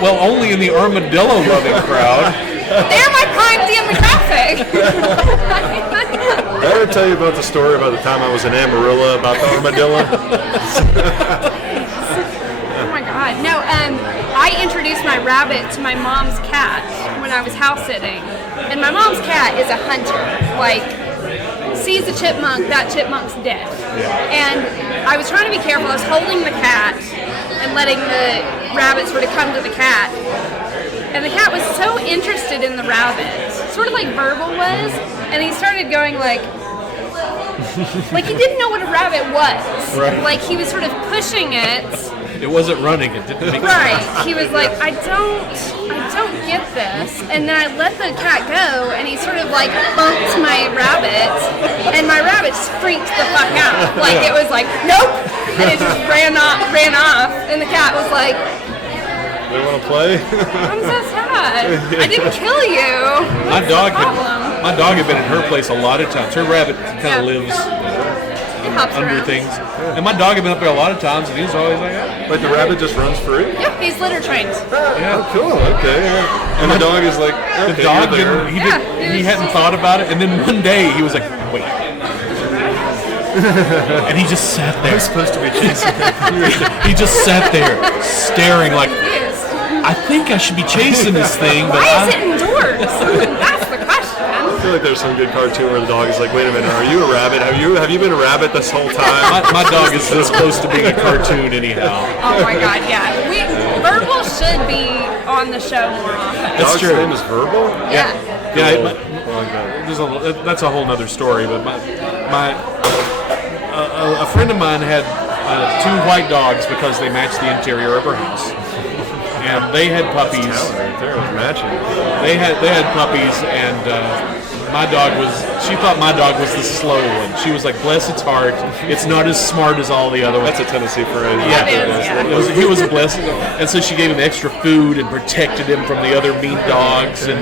Well, only in the armadillo-loving crowd. They're my prime demographic. did I ever tell you about the story about the time I was in Amarillo about the armadillo? Oh my God. No, I introduced my rabbit to my mom's cat when I was house sitting. And my mom's cat is a hunter. Like, sees a chipmunk, that chipmunk's dead. And I was trying to be careful. I was holding the cat and letting the rabbit sort of come to the cat. And the cat was so interested in the rabbit, sort of like Verbal was, and he started going like he didn't know what a rabbit was. Right. Like he was sort of pushing it. It wasn't running. It didn't make Right. He was like, I don't get this. And then I let the cat go, and he sort of like bumped my rabbit, and my rabbit just freaked the fuck out. Like it was like, nope, and it just ran off, and the cat was like, They want to play? I'm so sad. I didn't kill you. My dog problem? had been at her place a lot of times. Her rabbit kind of lives It hops under around. things. And my dog had been up there a lot of times, and he's always like, "Ah." Like the rabbit just runs free? Yep, he's litter trained. Oh, cool. Okay. Yeah. And the dog is like, okay, The dog you're there. he hadn't thought about it, and then one day he was like, wait. And he just sat there. I'm supposed to be chasing him. He just sat there, staring like, Yes. I think I should be chasing this thing, but Why is it indoors? That's the question. I feel like there's some good cartoon where the dog is like, wait a minute, are you a rabbit? Have you been a rabbit this whole time? my dog is this close to being a cartoon anyhow. Oh my God, yeah. Verbal should be on the show more often. That's Dog's true. name is Verbal? Yeah. Yeah, like that. That's a whole nother story. But a friend of mine had 2 white dogs because they matched the interior of her house, and they had puppies. That's talent right there, was matching. They had puppies, and she thought my dog was the slow one. She was like, bless its heart, it's not as smart as all the other ones. That's a Tennessee phrase. Yeah. He was a blessing. And so she gave him extra food and protected him from the other mean dogs. And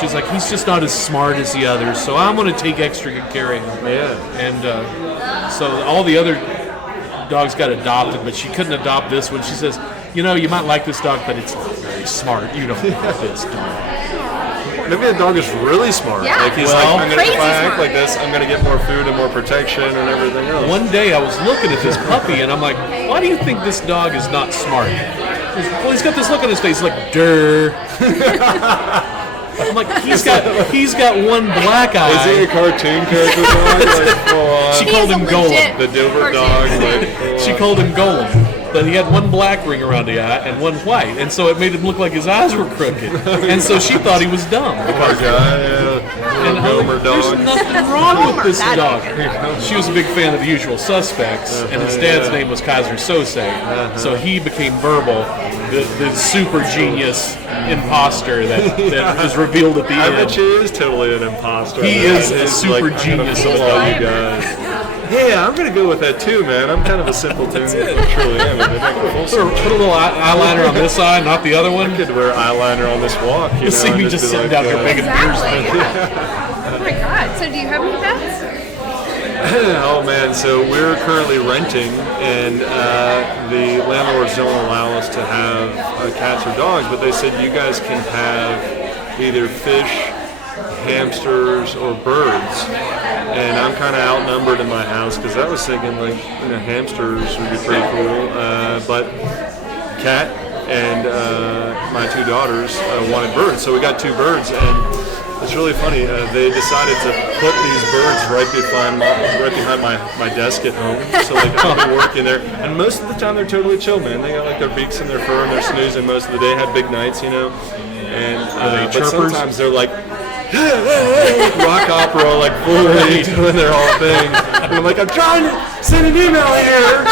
she's like, he's just not as smart as the others, so I'm going to take extra good care of him. Yeah. And so all the other dogs got adopted, but she couldn't adopt this one. She says, you might like this dog, but it's not very smart. You don't want this dog. Maybe the dog is really smart. Yeah. Like he's if I act like this, I'm going to get more food and more protection and everything else. One day I was looking at this puppy and I'm like, why do you think this dog is not smart? Well, he's got this look on his face like, durr. I'm like, he's got one black eye. Is he a cartoon character dog? She called him Golem. The Dilbert dog. She called him Golem. But he had one black ring around the eye and one white, and so it made him look like his eyes were crooked. And so she thought he was dumb. And there's nothing wrong with this dog. She was a big fan of The Usual Suspects, and his dad's name was Kaiser Sose. So he became Verbal, the super genius imposter that is revealed at the end. I bet she is totally an imposter. He is a super genius of all you guys. Yeah, I'm gonna go with that too, man. I'm kind of a simpleton. I truly am. Put a little eyeliner on this eye, not the other one. I could wear eyeliner on this walk. You'll see me just sitting down here making beers. Oh my God! So do you have any pets? Oh man, so we're currently renting, and the landlords don't allow us to have cats or dogs, but they said you guys can have either fish, hamsters, or birds. And I'm kind of outnumbered in my house because I was thinking hamsters would be pretty cool, but cat and my 2 daughters wanted birds, so we got 2 birds, and it's really funny. They decided to put these birds right behind my desk at home, so I'll be working there. And most of the time they're totally chill, man. They got their beaks in their fur and they're snoozing most of the day. Have big nights, And but sometimes they're like. Rock opera, fully doing their whole thing. And I'm like, I'm trying to send an email here.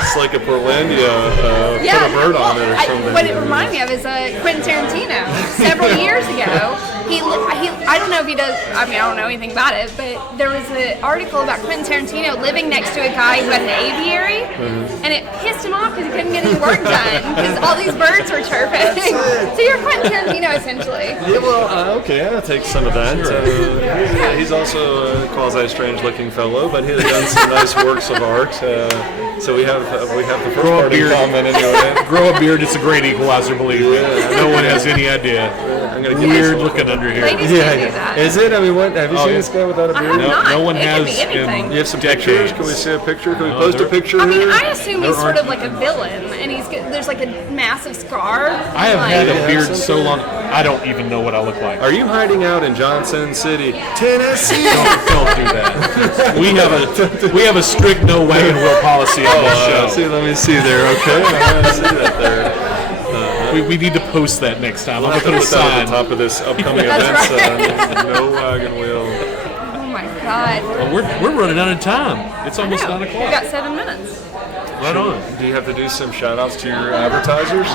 It's like a Portlandia, put a bird on it or something. What it reminded me of is Quentin Tarantino. Several years ago, I don't know if he does, I don't know anything about it, but there was an article about Quentin Tarantino living next to a guy who had an aviary, and it pissed him off because he couldn't get any work done because all these birds were chirping. So you're Quentin Tarantino, essentially. Yeah, well, okay, I'll take some of that. Sure. He's also a quasi-strange-looking fellow, but he's done some nice works of art. So we have the first part in common anyway. Grow a beard, it's a great equalizer, believe me. No one has any idea. I'm gonna weird looking under here. Ladies can't do that. Is it? Have you seen this guy without a beard? I have not. No one it has. Could be anything. You have some pictures? Can we see a picture? Can we post a picture here? I assume he's sort of like a villain, and there's a massive scar. I have had a beard so long, I don't even know what I look like. Are you hiding out in Johnson City, Tennessee? Don't do that. We have a strict no wagon wheel policy on this show. Let me see there. Okay, I see that there. We need to post that next time. I'm going going to put a sign at the top of this upcoming event. No wagon wheel. Oh my God. Well, we're running out of time. It's almost 9 o'clock. We got 7 minutes. Right on. Do you have to do some shout-outs to your advertisers?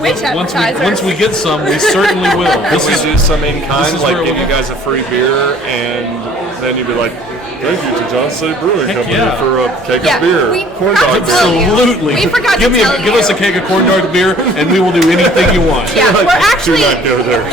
Which advertisers? Once we get some, we certainly will. Can we do some in kind, like give you guys a free beer, and then you'd be like, thank you to Johnson City Brewing Company for a keg of beer. Corndog. Absolutely. We forgot to tell you. Give us a keg of corndog beer, and we will do anything you want. Yeah, we're actually do not go there.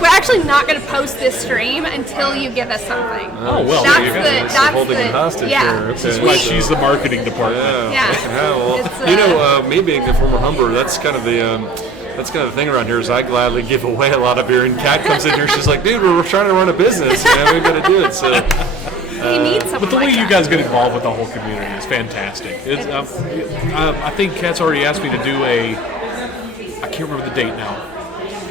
we're actually not going to post this stream until you give us something. Oh well, that's holding it hostage yeah. here. This is why she's the marketing department. Yeah. Well, me being the former Humber, that's kind of the thing around here is I gladly give away a lot of beer, and Kat comes in here, she's like, dude, we're trying to run a business, we got to do it. So. You need something. But the way like you that. guys get involved with the whole community is fantastic. I think Kat's already asked me to do I can't remember the date now.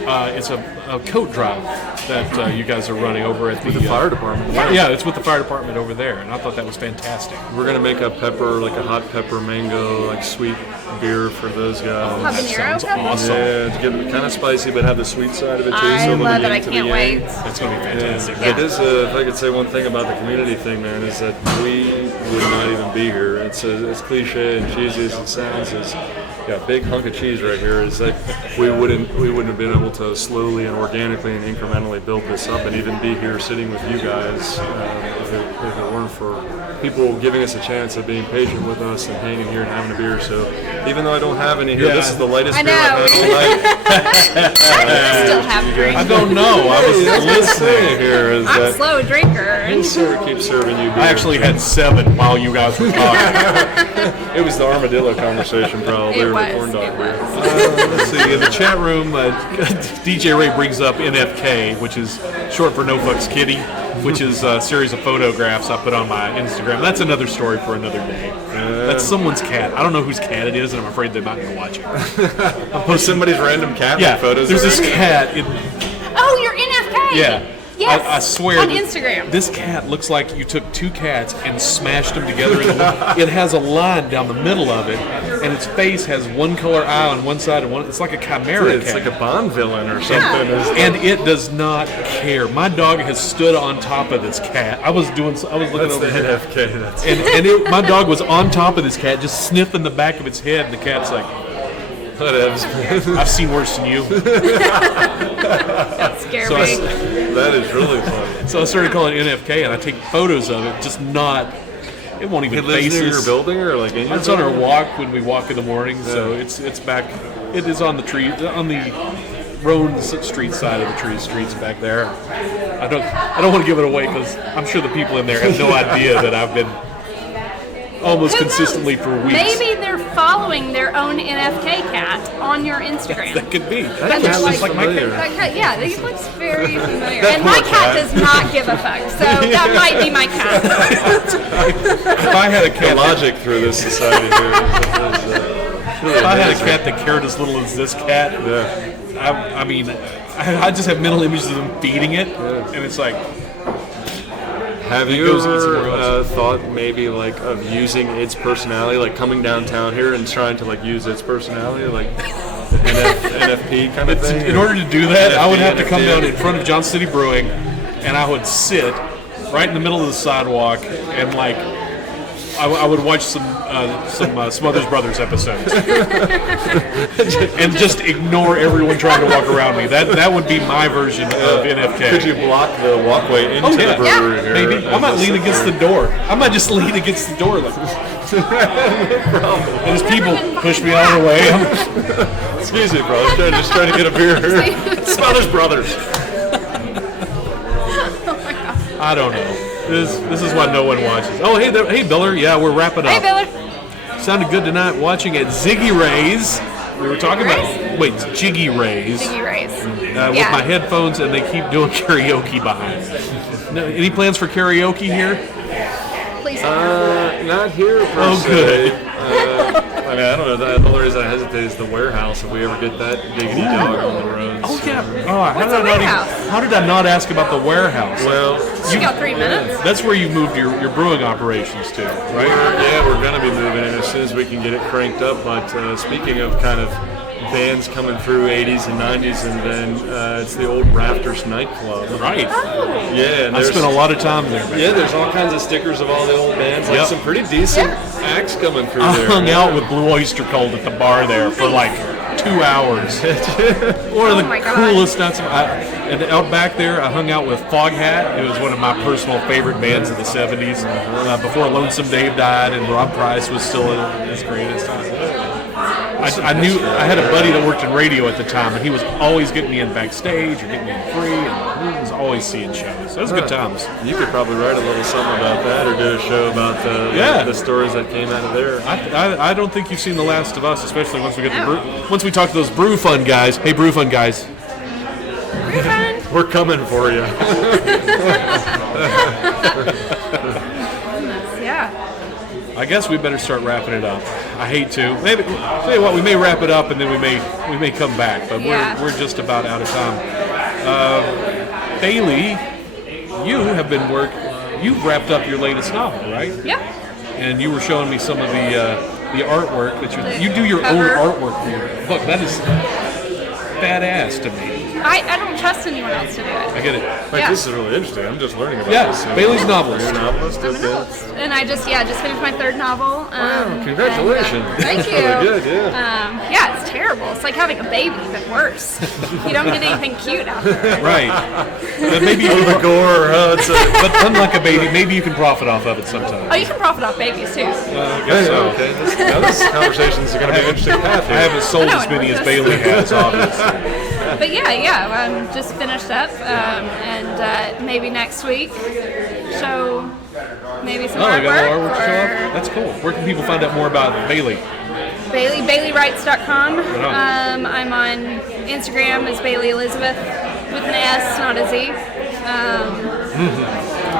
It's a coat drive that you guys are running over at the fire department. Yeah, it's with the fire department over there, and I thought that was fantastic. We're gonna make a pepper, like a hot pepper mango, like sweet beer for those guys. Habanero pepper? Awesome. Yeah, to get it kind of spicy, but have the sweet side of it too. I love it. I to the can't yang. wait. That's going to be fantastic. It is. If I could say one thing about the community thing, man, is that we would not even be here. It's as cliche and cheesy as it sounds. Is a big hunk of cheese right here. Is that we wouldn't have been able to slowly and organically and incrementally build this up and even be here sitting with you guys if it weren't for people giving us a chance of being patient with us and hanging here and having a beer. So even though I don't have any here, this is the lightest beer I've had tonight. Still have drinks. I don't know. I was listening here. Is I'm a that slow drinker. we'll sort of keep serving you beer. I actually had 7 while you guys were talking. It was the armadillo conversation, probably, or the corndog. Let's see. In the chat room, DJ Ray brings up NFK, which is short for No Fucks Kitty, which is a series of photographs I put on my Instagram. That's another story for another day. That's someone's cat. I don't know whose cat it is, and I'm afraid they're not going to watch it. I'm posting somebody's random cat photos. There's this cat. Oh, you're NFK. Yeah. Yes. I swear. On Instagram. This cat looks like you took 2 cats and smashed them together. It has a line down the middle of it, and its face has one color eye on one side and one. It's like a chimera It's cat. like a Bond villain or something. And it does not care. My dog has stood on top of this cat. I was looking over here. NFK. My dog was on top of this cat, just sniffing the back of its head, and the cat's like, I've seen worse than you. That's scary. That is really funny. So I started calling it NFK, and I take photos of it, just not. It won't even face in your building or like in your It's on our walk when we walk in the morning, so it's back. It is on the tree, on the Roan Street side of the streets back there. I don't want to give it away because I'm sure the people in there have no idea that I've been almost Who consistently knows? for weeks. Maybe they're following their own NFK cat on your Instagram. That could be. That looks looks like my cat. That cat, yeah, it looks very familiar. And my cat does not give a fuck, so that might be my cat. If I had a The cat, logic through this society here. if I had a cat that cared as little as this cat, I mean, I just have mental images of them feeding it, and it's like. Have you ever thought maybe like of using its personality, like coming downtown here and trying to like use its personality, like NFP kind of thing? In order to do that, I would have to come NFT. down in front of Johnson City Brewing, and I would sit right in the middle of the sidewalk, and like I would watch some Smothers Brothers episodes, and just ignore everyone trying to walk around me. That would be my version of NFK. Could you block the walkway into the brewery here? Maybe I might lean against the door. I might just lean against the door, like, and as people push me out of the way, Excuse me, bro. I'm just trying to get a beer. Smothers Brothers. I don't know. This is why no one watches. Oh, hey, hey, Biller. Yeah, we're wrapping up. Hey, Biller. Sounded good tonight watching at Ziggy Ray's. We were talking about Jiggy Ray's. Jiggy Ray's. With my headphones, and they keep doing karaoke behind. No, any plans for karaoke here? Please. Not here per se. Good. I mean, I don't know. The only reason I hesitate is the warehouse. If we ever get that diggity dog on the road. Oh yeah. What's the warehouse? How did I not ask about the warehouse? Well, You got 3 minutes. That's where you moved your brewing operations to, right? we're going to be moving in as soon as we can get it cranked up. But speaking of kind of bands coming through 80s and 90s, and then it's the old Rafters nightclub. Right. Yeah. I spent a lot of time there. Man. Yeah, there's all kinds of stickers of all the old bands. Like some pretty decent acts coming through I there. hung out with Blue Oyster Cult at the bar there for like 2 hours. One of the coolest nights. And out back there, I hung out with Foghat. It was one of my personal favorite bands of the 70s. Before Lonesome Dave died and Rob Price was still in his greatest time. I knew I had a buddy that worked in radio at the time, and he was always getting me in backstage or getting me in free, and he was always seeing shows. Those were good times. You could probably write a little something about that, or do a show about the stories that came out of there. I don't think you've seen The Last of Us, especially once we get to once we talk to those Brew Fun guys. Hey, Brew Fun guys. Brew Fun. We're coming for you. Yeah. I guess we better start wrapping it up. I hate to. Maybe tell you what, we may wrap it up and then we may come back, but we're just about out of time. Bailey, you've wrapped up your latest novel, right? Yeah. And you were showing me some of the artwork that you do your cover. own artwork for your book. That is badass to me. I don't trust anyone else to do it. I get it. Like, this is really interesting. I'm just learning about Yeah, this. So Bailey's novelist. You're a novelist? I'm a novelist. And I just finished my third novel. Wow, congratulations. And, thank you. Really good, yeah. Yeah, it's terrible. It's like having a baby, but worse. You don't get anything cute after it. Right. But maybe you The can, gore, but unlike a baby, maybe you can profit off of it sometime. Oh, you can profit off babies too. I guess so. Okay. Now this conversation's going to be an interesting path I here. haven't sold as many as Bailey has, obviously. But I'm just finished up, and maybe next week show maybe some Oh, you got a little artwork. artwork to show off? That's cool. Where can people find out more about Bailey? BaileyWrites.com. on. I'm on Instagram as Bailey Elizabeth with an S, not a Z.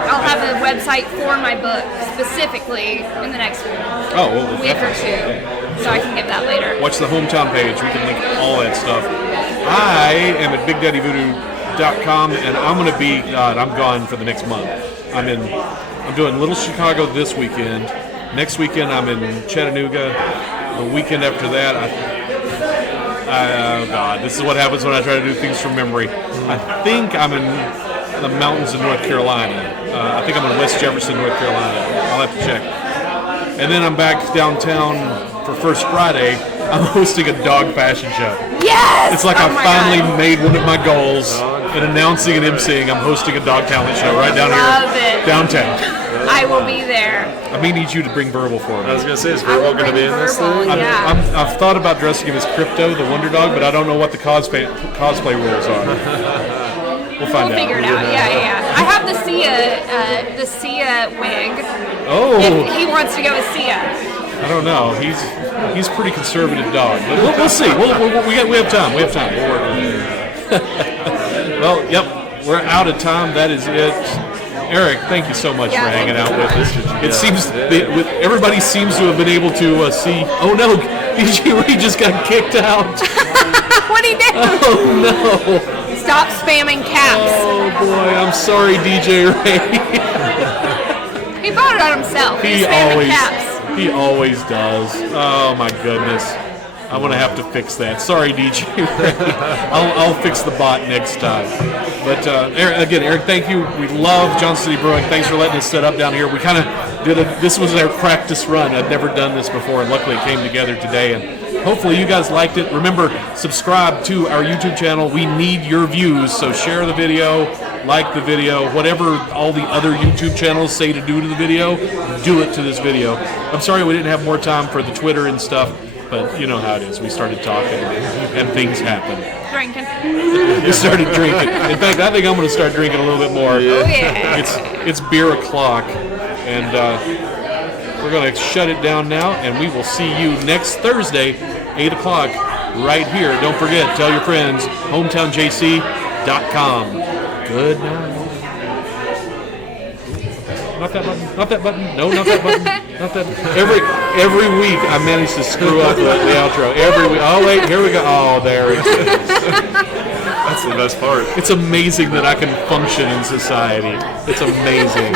I'll have a website for my book specifically in the next week or two, so I can get that later. Watch the hometown page. We can link all that stuff. I am at BigDaddyVoodoo.com, and I'm going to be. I'm gone for the next month. I'm doing Little Chicago this weekend. Next weekend I'm in Chattanooga. The weekend after that, oh God, this is what happens when I try to do things from memory. I think I'm in the mountains of North Carolina. I think I'm in West Jefferson, North Carolina. I'll have to check. And then I'm back downtown for First Friday. I'm hosting a dog fashion show. Yes! It's like Oh I my finally God. made one of my goals in announcing and emceeing. I'm hosting a dog talent show right down Love here, it. downtown. I will be there. I may need you to bring Verbal for me. I was going to say, is I will Verbal going to bring be in this Verbal, thing? yeah. I've thought about dressing him as Crypto, the Wonder Dog, but I don't know what the cosplay rules are. We'll find out. Figure it out. Yeah. I have the Sia wig. Oh, If he wants to go with Sia. I don't know. He's a pretty conservative dog, but we'll see. We have time. We have time. We'll work on it. Well, yep, we're out of time. That is it. Eric, thank you so much for hanging out with us. It seems everybody seems to have been able to see. Oh no, DJ Ray just got kicked out. What'd he do? Oh no. Stop spamming caps. Oh boy, I'm sorry, DJ Ray. He brought it on himself. He's spamming caps. He always does. Oh my goodness. I'm gonna have to fix that. Sorry, DJ Ray. I'll fix the bot next time. But Eric, thank you. We love Johnson City Brewing. Thanks for letting us set up down here. We kind of did this was our practice run. I'd never done this before, and luckily it came together today. And hopefully you guys liked it. Remember, subscribe to our YouTube channel. We need your views, so share the video, like the video, whatever all the other YouTube channels say to do to the video, do it to this video. I'm sorry we didn't have more time for the Twitter and stuff, but you know how it is. We started talking and things happened. Drinking. We started drinking. In fact, I think I'm going to start drinking a little bit more. Oh, yeah. It's beer o'clock, and we're going to shut it down now, and we will see you next Thursday, 8 o'clock, right here. Don't forget, tell your friends, hometownjc.com. Good night. Not that button. Not that button. No, not that button. Not that. Every week I manage to screw up the outro. Every week. Oh wait, here we go. Oh, there it is. That's the best part. It's amazing that I can function in society. It's amazing.